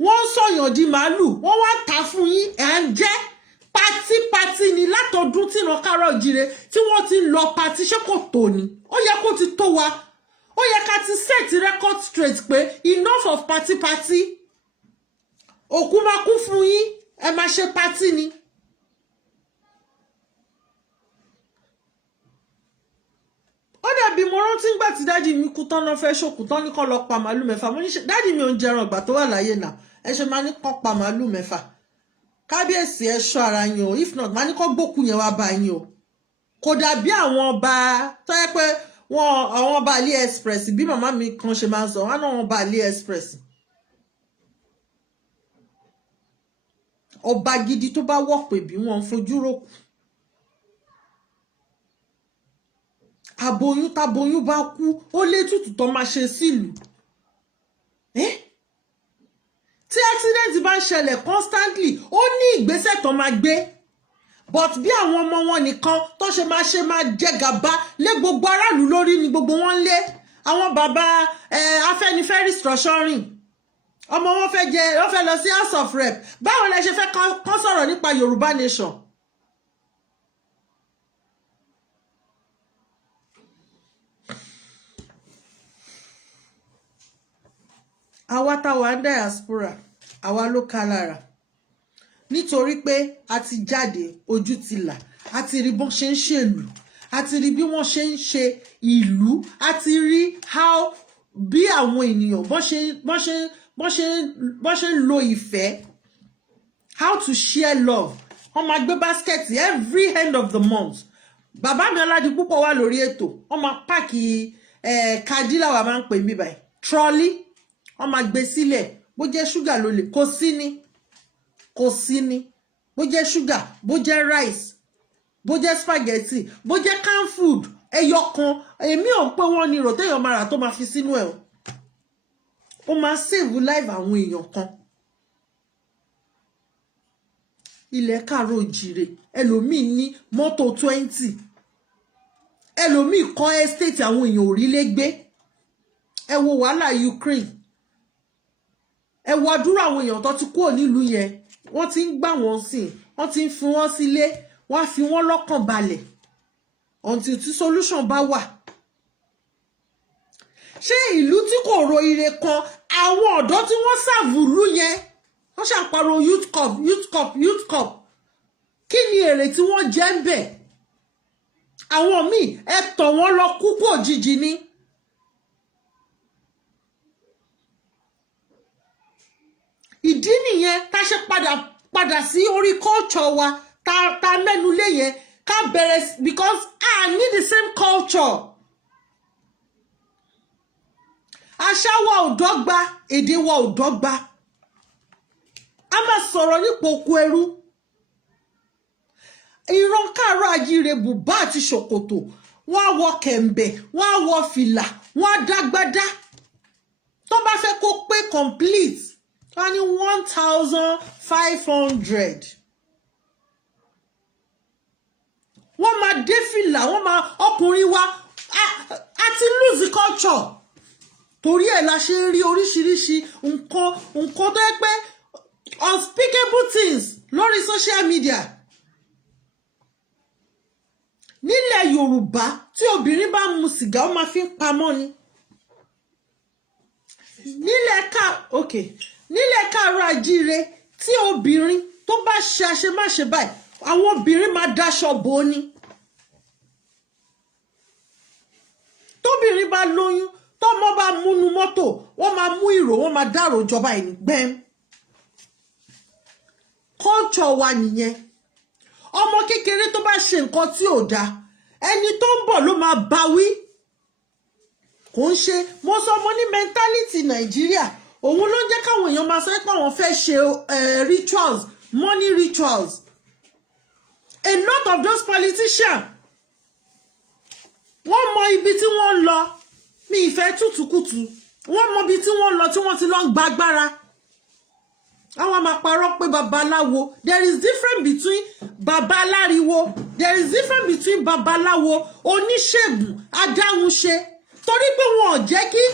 wọ́n ń sọ̀yàn di màálù wọ́n wá tà fún yín ẹ̀ ń jẹ́ pátí ni látọdún tí ìran Kaaro Ajire tí wọ́n ti lọ pátí ṣé kò tó ni ó yẹ kó ti tó wa ó yẹ ká ti set record straight pé enough of party òkú máa kú fún yín ẹ máa ṣe pátí ni. Ó dàbí mo rántí ńgbà tí dáàdì mi kú tán náà fẹ́ ṣòkú tán ní kán lọ pa màálù mẹ́fà mo ní dáàdì mi ò ń jẹran ìgbà tó wà láyé náà ẹ ṣe máa ní kán pa màálù mẹ́fà kábíyèsí ẹ ṣọ́ ara yín o if not máa ní kán gbókù yẹn wá bá yín o kò dàbí àwọn ọba tó yẹ pé àwọn ọba AliExpress bí màmá mi kan ṣe máa ń sọ wọn náà wọn ọba AliExpress ọba gidi tó bá wọ̀ pé bí wọ́n ń fojú rókù aboyún taboyún bá kú ó létùtù tó máa ṣe sílùú tí accident bá ń ṣẹlẹ̀ constantly ó ní ìgbésẹ̀ tó máa gbé but bí àwọn ọmọ wọn nìkan tó ṣe máa jẹ gàba lé gbogbo aráàlú lórí ni gbogbo wọn lé àwọn bàbá Afẹ́nifẹ́re restructuring ọmọ wọn fẹ́ lọ sí House of Rep báwo lẹ ṣe fẹ́ kán sọ̀rọ̀ nípa Yorùbá nation. Àwa táwa ń diaspora àwa ló ká lára nítorí pé a ti jáde ojú ti là a ti rí bọ́n ṣe ń ṣèlú a ti rí bí wọ́n ṣe ń ṣe ìlú a ti rí how bí àwọn ènìyàn bọ́n ṣe ń lo ìfẹ́ how to share love wọ́n máa gbé basket every end of the month bàbá mi Ọládipúpọ̀ wà lórí ètò wọ́n máa pààkì kadila wa máa ń pè mí báyìí trolley wọ́n máa gbé sílẹ̀ bó jẹ́ ṣúgà ló lè kó sí ni bó jẹ́ ṣúgà bó jẹ́ rice bó jẹ́ spaghetti bó jẹ́ canned food ẹyọ kan èmi ò ń pé wọ́n ní rò téèyàn máa rà tó máa fi sínú ẹ̀ ó máa save life àwọn èèyàn kan. Ilẹ̀ Kaaro Ajire ẹlòmíì ní mọ́tò 20 ẹlòmíì kọ́ estate àwọn èèyàn ò rí lé gbé ẹ wo wàhálà Ukraine ẹ wo àdúrà àwọn èèyàn tó ti kúrò nílùú yẹn wọ́n ti ń gbà wọ́n sìn wọ́n ti ń fi wọ́n sílé wọ́n á fi wọ́n lọ́kàn balẹ̀ until tí solution bá wà. Ṣé ìlú tí kò ro ire kan àwọn ọ̀dọ́ tí wọ́n ṣàvùlú yẹn wọ́n ṣàparò youth cup kí ni èrè tí wọ́n jẹ ń bẹ̀ àwọn míì ẹ tọ̀ wọ́n lọ kúkú òjijì ni. Ìdí nìyẹn tá ṣe padà sí orí culture wa tá mẹ́nu lé yẹn ká bẹ̀rẹ̀ because I need the same culture. Àṣà wa ò dọ́gba èdè wa ò dọ́gba a máa sọ̀rọ̀ nípa oko ẹrú ìran Kaaro Ajire bùbá àti ṣòkòtò wọ́n á wọ kẹ̀m̀bẹ̀ wọ́n á wọ fìlà wọ́n á dágbádá tó bá fẹ́ kó pé complete wọ́n ní 1,500 wọ́n máa dé fìlà wọ́n máa ọkùnrin wa àti lose culture torí ẹ̀ la ṣe ń rí oríṣiríṣi nǹkan tó yẹ pé unspeakable things lórí social media. Nílẹ̀ Yorùbá tí obìnrin bá mu sìgá ó máa fi ń pamọ́ ni. Nílẹ̀ Kaaro Ajire tí obìnrin tó bá ṣe àṣemáṣe báyìí àwọn obìnrin máa dáṣọ bò ó ni. Tóbìnrin bá lóyún tọ́mọ bá múnú mọ́tò wọ́n máa mú ìró wọ́n máa dárò ìjọba ẹni gbẹ́m. Culture wa nìyẹn ọmọ kékeré tó bá ṣe nǹkan tí ò dáa ẹni tó ń bọ̀ ló máa bá wí kò ń ṣe mo sọ mo ní mentality Nàìjíríà òun ló ń jẹ́ káwọn èèyàn máa sọ pé àwọn fẹ́ ṣe rituals money rituals a lot of those politicians wọ́n mọ ibi tí wọ́n ń lọ mi ìfẹ́ tútùkùtù wọ́n mọ ibi tí wọ́n ń lọ tí wọ́n ti lọ ń gbàgbára àwọn máa parọ́ pé babaláwo there is difference between babaláriwo there is difference between babaláwo oníṣègùn adáhunṣe torí pé wọn ò jẹ́ kí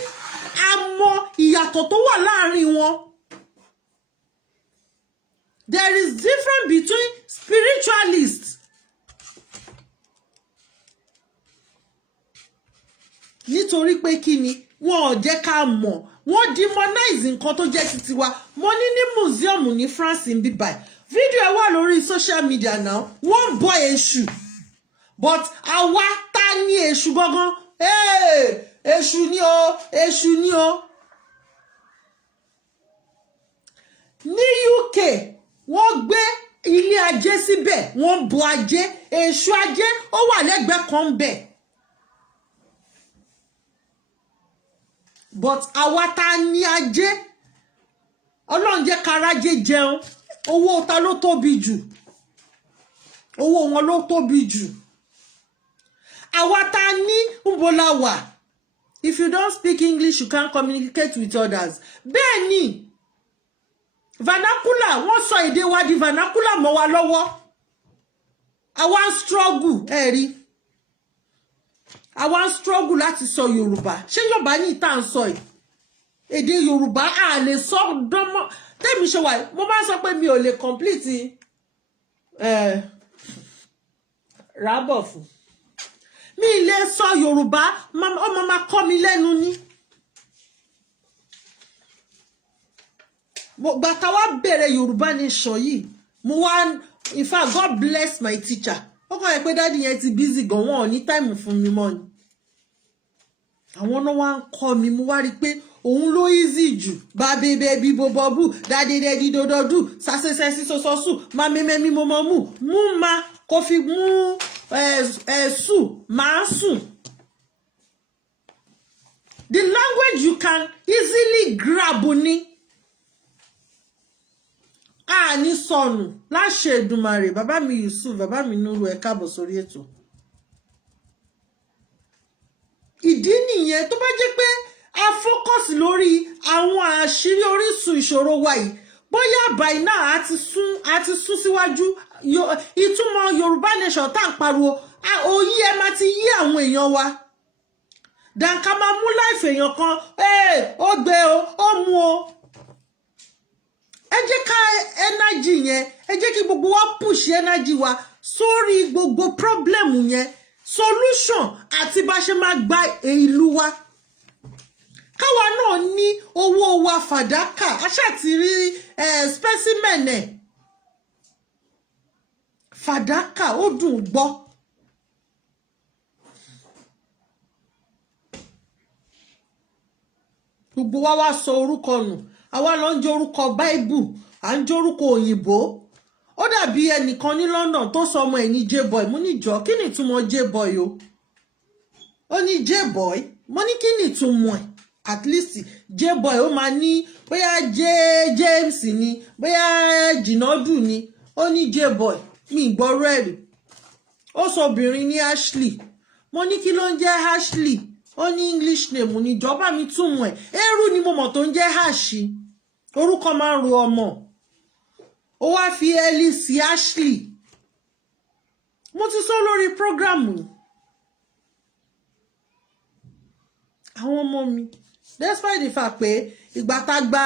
a mọ ìyàtọ̀ tó wà láàrin wọn there is difference between spiritualists nítorí pé kí ni wọn ò jẹ́ ká mọ̀ wọ́n demonize nǹkan tó jẹ́ titi wa mo ní museum ní France ń bí báyìí fídíò ẹ wà lórí social media now wọ́n bọ èṣù but àwa ta ni èṣù gangan èṣù ni o èṣù ni o ní UK wọ́n gbé ilé ajé síbẹ̀ wọ́n bọ ajé èṣù ajé ó wà lẹ́gbẹ̀ẹ́ kan bẹ́ẹ̀. But àwa ta ni ajé Ọlọ́run jẹ́ kárájé jẹun owó ta ló tóbi jù owó wọn ló tóbi jù àwa ta ní ńbola wà if you don't speak English you can't communicate with others bẹ́ẹ̀ ni vernacular wọ́n sọ èdè wa di vernacular mọ́ wa lọ́wọ́ àwa ń struggle rí àwa ń struggle láti sọ Yorùbá ṣé Yorùbá ní ìta ń sọ yìí èdè Yorùbá a lè sọ dánmọ́ tẹ́mi ṣe wà mo máa sọ pé mi ò lè complete rábọ̀ fún mi lè sọ Yorùbá ọmọ máa kọ́ mi lẹ́nu ní gbàtà wá bẹ̀rẹ̀ Yorùbá nation yìí mo wá in fact God bless my teacher ó kọ́ ẹ pé dáàdi yẹn ti busy gan wọn ò ní time fún mi mọ́ ni àwọn náà wá ń kọ́ mi mo wá rí pé òun ló easy jù bá bẹ́ẹ̀ bí bọ́bọ́bù dáadéé dídọ́dọ́dù sásẹ́sẹ́ sísọ́sọ́sù máa mẹ́mẹ́mí mo mọ́ mú ma kó fi mú sùn máa sùn. The language you can easily grab ni a ní sọnù láṣẹ Èdùmàrè bàbá mi Yusuf bàbá mi Nuru ẹ káàbọ̀ sórí ètò. Ìdí nìyẹn tó bá jẹ́ pé a focus lórí àwọn àṣírí orísun ìṣòro wa yìí bóyá àbáyé náà a ti sún síwájú ìtumọ̀ Yorùbá nation tá à ń pariwo òyì ẹ máa ti yí àwọn èèyàn wa dànkà máa mú láìfẹ́ èèyàn kan ó gbé o ó mú o ẹ jẹ́ ká energy yẹn ẹ jẹ́ kí gbogbo wa push energy wa sórí gbogbo problem yẹn solution àti bá ṣe máa gba ìlú wa káwa náà ní owó wa fàdákà aṣáàtì rí specimen ẹ̀ fàdákà ó dùn gbọ́ gbogbo wa wá sọ orúkọ nù àwa lọ ń jẹ orúkọ Bible à ń jẹ orúkọ òyìnbó ó dàbí ẹnìkan ní London tó sọ ọmọ ẹ̀ ní J-boy mo ní jọ kí ni ìtumọ̀ J-boy o ó ní J-boy mo ní kí ni ìtumọ̀ ẹ̀ at least J-boy ó máa ní bóyá James ni bóyá Jìnàdù ni ó ní J-boy mi gbọ́rọ̀ ẹ̀rí ó sọ obìnrin ní Ashley mo ní kí ló ń jẹ́ Ashley ó ní English name níjọba mi túmọ̀ ẹ̀ ẹrú ni mo mọ̀ tó ń jẹ́ Hashi orúkọ máa ń ro ọmọ ó wá fi Ellie sí Ashley mo ti sọ lórí prógrámù àwọn ọmọ mi despite the fact pé ìgbà tá gba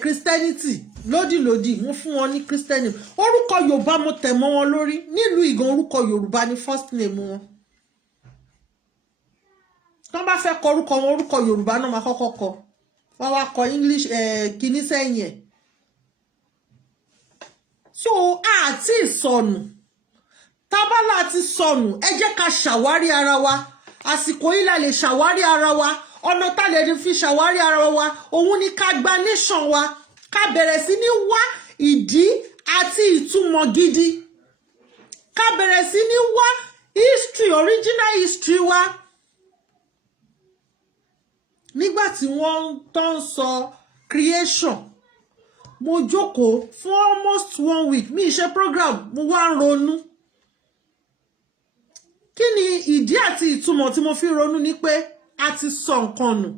Christianity lódìlódì mo fún wọn ní Christianity orúkọ Yorùbá mo tẹ̀ mọ́ wọn lórí nílùú ìgan orúkọ Yorùbá ní first name wọn tó bá fẹ́ kọ orúkọ Yorùbá náà máa kọ́kọ́ kọ wọ́n wá kọ English kìíní sẹ́yìn ẹ̀ so àti ìsọnù tábàlà àti sọnù ẹ jẹ́ ká ṣàwárí ara wa àsìkò yìí la lè ṣàwárí ara wa ọ̀nà tá lè fi ṣàwárí ara wa òun ni ká gba nation wa ká bẹ̀rẹ̀ sí ní wá ìdí àti ìtumọ̀ gidi ká bẹ̀rẹ̀ sí ní wá history, original history wa. Nígbà tí wọ́n tó ń sọ creation, mo jókòó for almost 1 week, mi ṣe program, mo wá ń ronú. Kí ni ìdí àti ìtumọ̀ tí mo fi ronú ni pé a ti sọ nǹkan nù.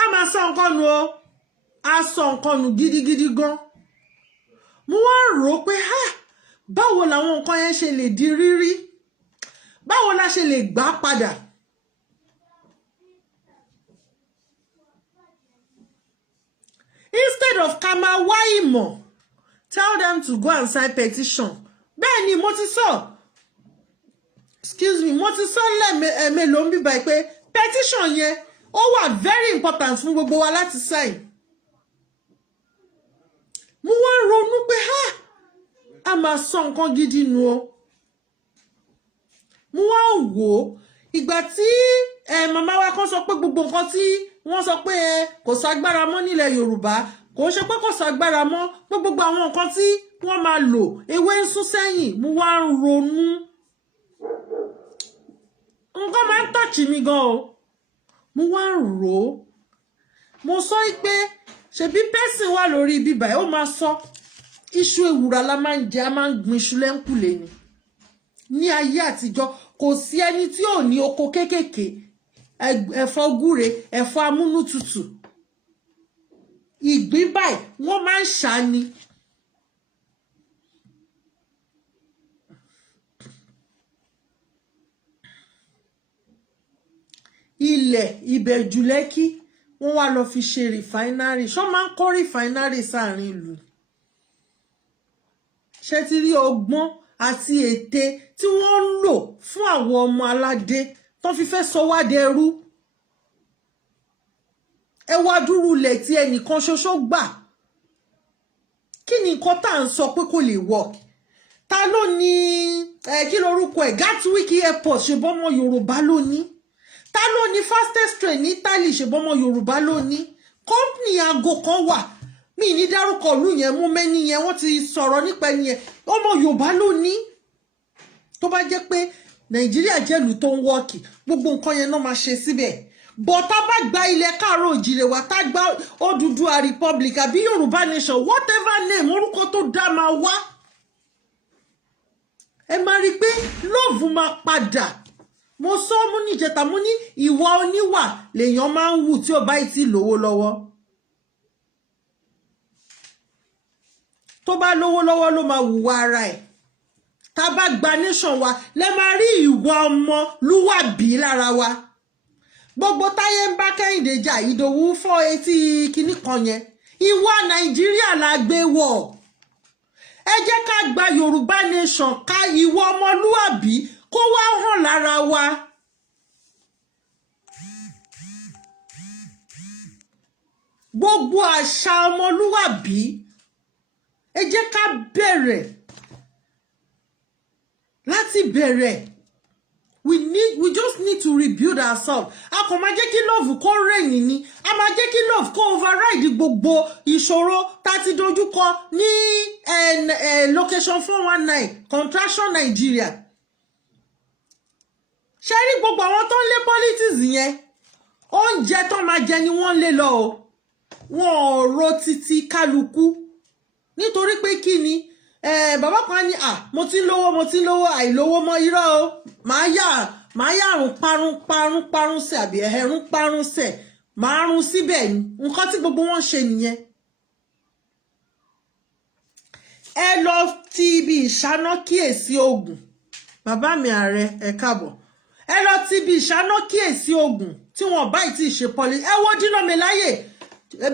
A máa sọ nǹkan nù o, a sọ nǹkan nù gidigidi gan. Mo wá rò pé báwo làwọn nǹkan yẹn ṣe lè di rírí, báwo la ṣe lè gbà padà. Instead of ká máa wá ìmọ̀, tell them to go and sign petition. Bẹ́ẹ̀ ni mo ti sọ, excuse me, mo ti sọ lẹ́ẹ̀mélòó ń bí báyìí pé petition yẹn ó wà very important fún gbogbo wa láti sign. Mo wá ronú pé a máa sọ nǹkan gidi nù o. Mo wá wò ó ìgbà tí màmá wa kan sọ pé gbogbo nǹkan tí wọ́n sọ pé kò ságbára mọ́ nílẹ̀ Yorùbá, kò ṣe pé kò ságbára mọ́, pé gbogbo àwọn nǹkan tí wọ́n máa lò ewé ń sún sẹ́yìn. Mo wá ń ronú, nǹkan máa ń touch mi gan o. Mo wá ń rò ó, mo sọ pé ṣebí person wà lórí bíbá ó máa sọ iṣu ewùrà la máa ń jẹ, a máa ń gbin iṣu lẹ́ńkùlé ni. Ní ayé àtijọ́ kò sí ẹni tí ò ní oko kéékèèké, ẹ̀fọ́ gúre, ẹ̀fọ́ amúnútutù, ìgbín báyìí wọ́n máa ń ṣà ni. Ilẹ̀ Ìbẹ̀jú Lẹ́kí wọ́n wá lọ fi ṣe refinery. Ṣọ́ máa ń kọ́ refinery sáàrin ìlú. Ṣé ti rí ọgbọ́n àti ète tí wọ́n ń lò fún àwọn ọmọ aládé tó fi fẹ́ sọ wá dẹrú. Ẹ wá dúró ilẹ̀ tí ẹnìkan ṣoṣo gbà. Kí ni nǹkan tá à ń sọ pé kò lè work? Ta ló ní kí lorúkọ ẹ̀, Gatwick airport, ṣe bọ́mọ Yorùbá ló ní? Ta ló ní fastest train ní Italy, ṣe bọ́mọ Yorùbá ló ní? Company aago kan wà, mi ní dárúkọ ìlú yẹn, mú mẹ́ni yẹn, wọ́n ti sọ̀rọ̀ nípa ẹni yẹn, ọmọ Yorùbá ló ní. Tó bá jẹ́ pé Nàìjíríà jẹ́ ìlú tó ń wọ́ọ̀kì, gbogbo nǹkan yẹn náà máa ṣe síbẹ̀. But tá bá gba ilẹ̀ Kaaro Ajire wa, tá gba Odùduwà Republic àbí Yorùbá nation, whatever name, orúkọ tó dá máa wá. Ẹ máa rí pé love máa padà. Mo sọ mú níjẹta, mo ní ìwà oníwà lèèyàn máa ń wù tí ó bá ti lówó lọ́wọ́. Tó bá lówó lọ́wọ́ ló máa wùwà ara ẹ̀. Tá bá gba nation wa, lẹ máa rí ìwà ọmọlúwàbí lára wa. Gbogbo táyé ń bá Kẹ́hìndé jà, Ìdòwú fọ́ etí kinní kan yẹn. Ìwà Nàìjíríà la gbé wọ̀. Ẹ jẹ́ ká gba Yorùbá nation, ká ìwà ọmọlúwàbí kó wá hàn lára wa. Gbogbo àṣà ọmọlúwàbí, ẹ jẹ́ ká bẹ̀rẹ̀ láti bẹ̀rẹ̀. We just need to rebuild ourselves. A kò máa jẹ́ kí love kó reign ni. A máa jẹ́ kí love kó override gbogbo ìṣòro tá ti dojúkọ ní location 419 contraction Nigeria. Ṣé rí gbogbo àwọn tó ń lé politics yẹn, oúnjẹ tó máa jẹ ni wọ́n lé lọ o. Wọn ò ro títí kálukú. Nítorí pé kí ni bàbá kan ní mo ti ń lówó àìlówó mọ́ irọ́ o. Màá yà àrùn parun sẹ̀ àbí ẹ̀rùn parun sẹ̀, màá run síbẹ̀ ni. Nǹkan tí gbogbo wọn ṣe nìyẹn. Ẹ lọ ti ibi ìṣáná kíyèsí ogun. Bàbá mi ààrẹ, ẹ káàbọ̀. Ẹ lọ ti ibi ìṣáná kíyèsí ogun tí wọ́n bá ti ṣe pọ́lí. Ẹ wo Dínà Mẹ́láyè,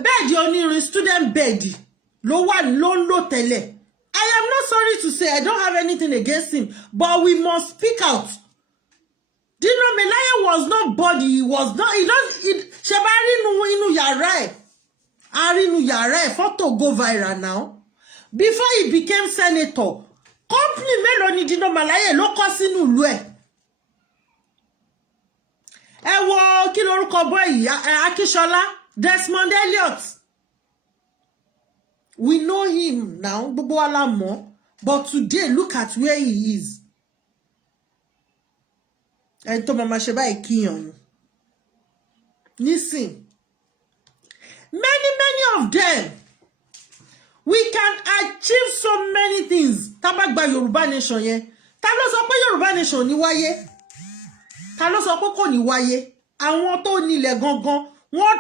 bẹ́ẹ̀dì onírin student bed ló ń lò tẹ́lẹ̀. I am not sorry to say I don't have anything against him, but we must speak out. Dínà Mẹ́láyè was not body, he was not, ṣe bá inú yàrá ẹ̀, arínú yàrá ẹ̀, photo go viral now. Before he became senator, company mélòó ni Dínà Mẹ́láyè ló kọ́ sínú ìlú ẹ̀. Ẹ wo kí lorúkọ boy yìí, Akíṣọlá, Desmond Elliot. We know him now, gbogbo wa la mọ̀, But today, look at where he is. And to mama sheba ikiyon. Listen. Many of them. We can achieve so many things. Tabagba Yoruba nation yen. Ta ló sọ pé Yoruba nation ní wáyé? Ta ló sọ pé kò ní wáyé? Àwọn tó nílẹ̀ gangan, wọ́n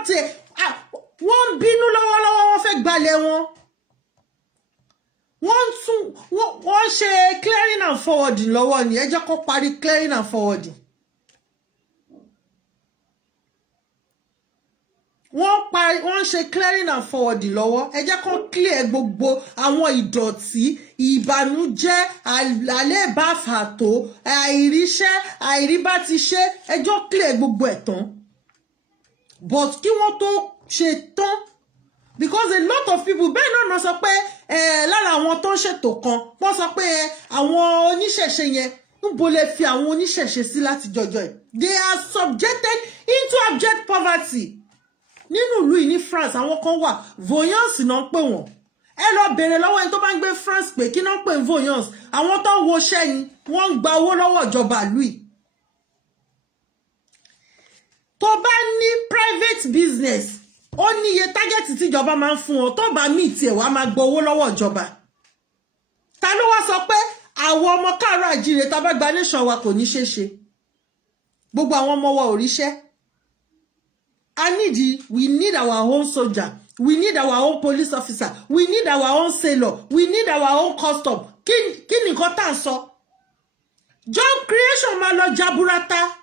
bínú lọ́wọ́lọ́wọ́, wọ́n fẹ́ gbalẹ̀ wọn. Wọ́n ṣe clearing and forwarding lọ́wọ́ ni. Ẹ jẹ́ kó parí clearing and forwarding. Wọ́n ṣe clearing and forwarding lọ́wọ́. Ẹ jẹ́ kó clear gbogbo àwọn ìdọ̀tí, ìbànújẹ́, àlébàfàtó, àìríṣẹ́, àìríbátiṣe. Ẹ jẹ́ clear gbogbo ẹ̀ tán. But kí wọ́n tó ṣe tán, because a lot of people bẹ́ẹ̀ náà sọ pé lára àwọn tó ń ṣètò kan, wọ́n sọ pé àwọn oníṣẹ̀ṣe yẹn níbo lè fi àwọn oníṣẹ̀ṣe sí láti jọjọ́ ẹ̀. They are subjected into abject poverty. Nínú ìlú yìí ní France, àwọn kan wà voyance náà ń pè wọ́n. Ẹ lọ bèrè lọ́wọ́ ẹni tó bá ń gbé France pé kí náà ń pè voyance. Àwọn tó ń wo iṣẹ́ ni wọ́n ń gba owó lọ́wọ́ ìjọba ìlú yìí. Tó bá ní private business, ó ní iye target tí ìjọba máa ń fún ọ. Tó bá meet ẹ̀ wá máa gba owó lọ́wọ́ ìjọba. Ta ló wá sọ pé àwọn ọmọ Kaaro Ajire tá bá gba nation wa kò ní ṣeéṣe? Gbogbo àwọn ọmọ wa ò ríṣẹ́. We need our own soldier. We need our own police officer. We need our own sailor. We need our own custom. Kí ni nǹkan tá ń sọ? Job creation máa lọ jaburata.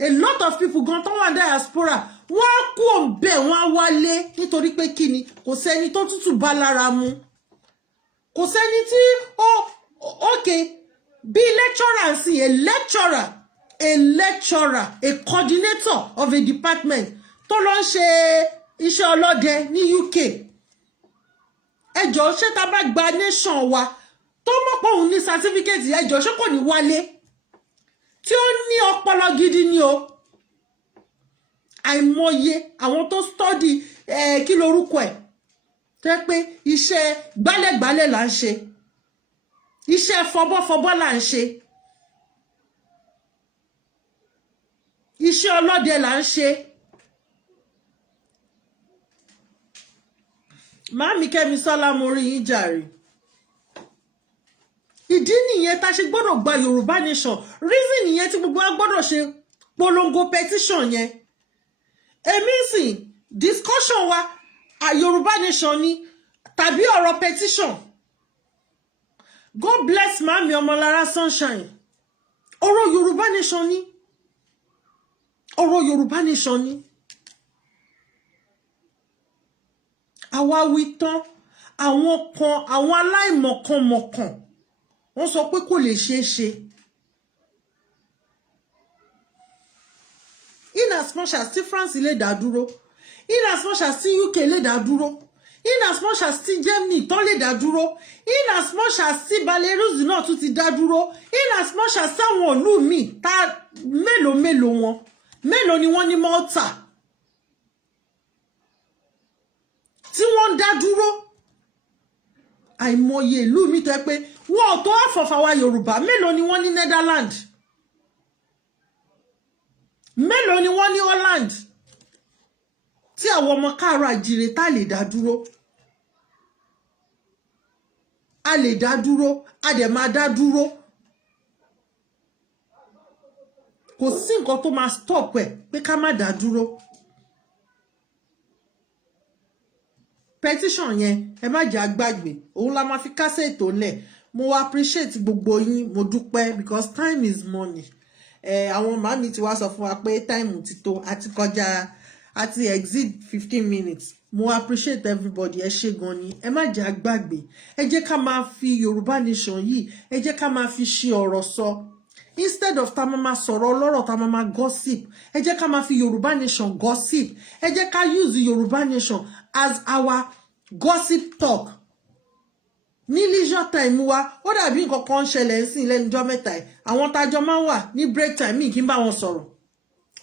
A lot of people gan tó wà diaspora. Wọ́n kú òǹbẹ̀ wọ́n wálé nítorí pé kí ni kò sẹ́ni tó tútù bá lára mu. Kò sẹ́ni tí okay, be lecturer sí a lecturer, a coordinator of a department tó lọ ń ṣe iṣẹ́ ọlọ́dẹ ní UK. Ẹ jọ̀ọ́ ṣé tá bá gba nation wa tó mọ̀ pé òun ní certificate, ẹ jọ̀ọ́ ṣé kò ní wálé? Tí ó ní ọpọlọ gidi ni o. Àìmọye àwọn tó study kí lorúkọ ẹ̀. Tẹ́ pé iṣẹ́ gbálẹ̀gbálẹ̀ là ń ṣe. Iṣẹ́ fọbọ́fọbọ́ là ń ṣe. Iṣẹ́ ọlọ́dẹ là ń ṣe. Màámi Kẹ́mi Sọ́lá mo rí yín jàre. Ìdí nìyẹn tá ṣe gbọ́dọ̀ gba Yorùbá nation. Reason nìyẹn tí gbogbo wa gbọ́dọ̀ ṣe polongo petition yẹn. Èmi sì discussion wa Yorùbá nation ni tàbí ọ̀rọ̀ petition. God bless Màámi Ọmọlára Sunshine. Ọ̀rọ̀ Yorùbá nation ni. Ọ̀rọ̀ Yorùbá nation ni. Àwa wí tán, àwọn kan, àwọn aláìmọ̀kànmọ̀kàn, wọ́n sọ pé kò lè ṣeé ṣe. In as much as tí France lè dá dúró, in as much as tí UK lè dá dúró, in as much as tí Germany tó lè dá dúró, in as much as tí Belarus náà tún ti dá dúró, in as much as táwọn ìlú míì tá mélòó wọn. Mélòó ni wọ́n ní Malta tí wọ́n dá dúró? Àìmọye ìlú mi tó pé wọ́n tó àfọ̀fàwà Yorùbá. Mélòó ni wọ́n ní Netherlands? Mélòó ni wọ́n ní Holland? Tí àwọn ọmọ Kaaro Ajire tá lè dá dúró. A lè dá dúró, a dẹ̀ máa dá dúró. Kò sí nǹkan tó máa stop ẹ̀ pé ká má dá dúró. Petition yẹn ẹ má jẹ́ àgbàgbé, òun la máa fi kásẹ̀ ètò lẹ̀. Mo appreciate gbogbo yín, mo dúpẹ́ because time is money. Àwọn màmí ti wá sọ fún wa pé time ti tó, àti kọjá, àti exceed 15 minutes. Mo appreciate everybody, ẹ ṣé gan ni. Ẹ má jẹ́ àgbàgbé. Ẹ jẹ́ ká máa fi Yorùbá nation yìí, ẹ jẹ́ ká máa fi ṣe ọ̀rọ̀ sọ. Instead of ta mama sọ̀rọ̀ ọlọ́rọ̀, ta mama gossip, ẹ jẹ́ ká máa fi Yorùbá nation gossip. Ẹ jẹ́ ká use the Yorùbá nation as our gossip talk. Ní leisure time wa, ó dàbí nǹkan kan ṣẹlẹ̀ ńsìn lẹ́nu ọjọ́ mẹ́ta yìí. Àwọn tájọ máa ń wà ní break time mi kí n bá wọn sọ̀rọ̀.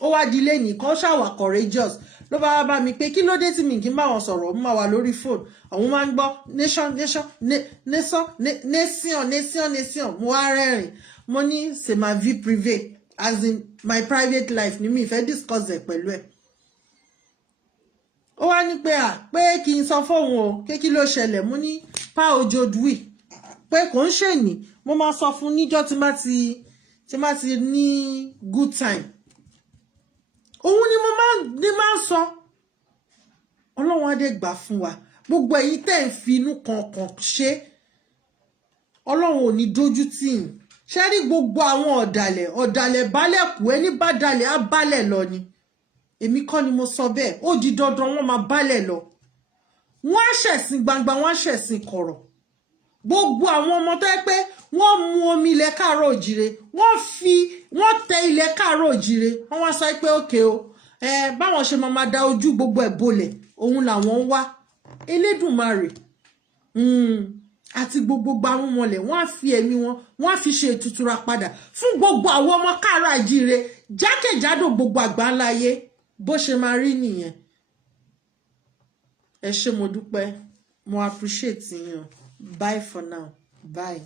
Ó wá di lẹ́yìn kan ṣàwà courageous. ló bá bá mi pé kí ló dé tí mi kì í bá wọn sọ̀rọ̀ mo máa wà lórí fóònù àwọn máa ń gbọ́ nation mo wá rẹ́rìn mo ní c'est ma vie privée as in my private life ni mi fẹ́ discuss ẹ̀ pẹ̀lú ẹ̀. Ó wá ní pé kí n sọ fóun o pé kí ló ṣẹlẹ̀ mo ní pa ojodui pé kò ń ṣèní mo máa sọ fún níjọ́ tí má ti ní good time òun ni mo máa ń sọ Ọlọ́run á dé gbà fún wa gbogbo èyí tẹ́ ń fi inú kankan ṣe Ọlọ́run ò ní dójú tì yín ṣe rí gbogbo àwọn ọ̀dàlẹ̀ balẹ̀ kù ẹni bá dalẹ̀ á balẹ̀ lọ ni èmi kọ́ ni mo sọ bẹ́ẹ̀ ó di dandan wọ́n máa balẹ̀ lọ wọ́n á ṣẹ̀sìn gbangba wọ́n á ṣẹ̀sìn kọ̀rọ̀ gbogbo àwọn ọmọ tó yẹ pé wọ́n mu omi ilẹ̀ Kaaro Ojire wọ́n tẹ ilẹ̀ Kaaro Ojire wọ́n wá sọ pé òkè o báwọn ṣe máa da ojú gbogbo ẹ̀ bolẹ̀ òun làwọn ń wá Elédùmarè àti gbogbo gbarún mọ́lẹ̀ wọ́n á fi ẹ̀mí wọ́n á fi ṣe ìtutura padà fún gbogbo àwọn ọmọ Kaaro Ojire jákèjádò gbogbo àgbáńláyé bó ṣe máa rí nìyẹn. Ẹ ṣé mo dúpẹ́ mo appreciate yín. Bye for now. Bye.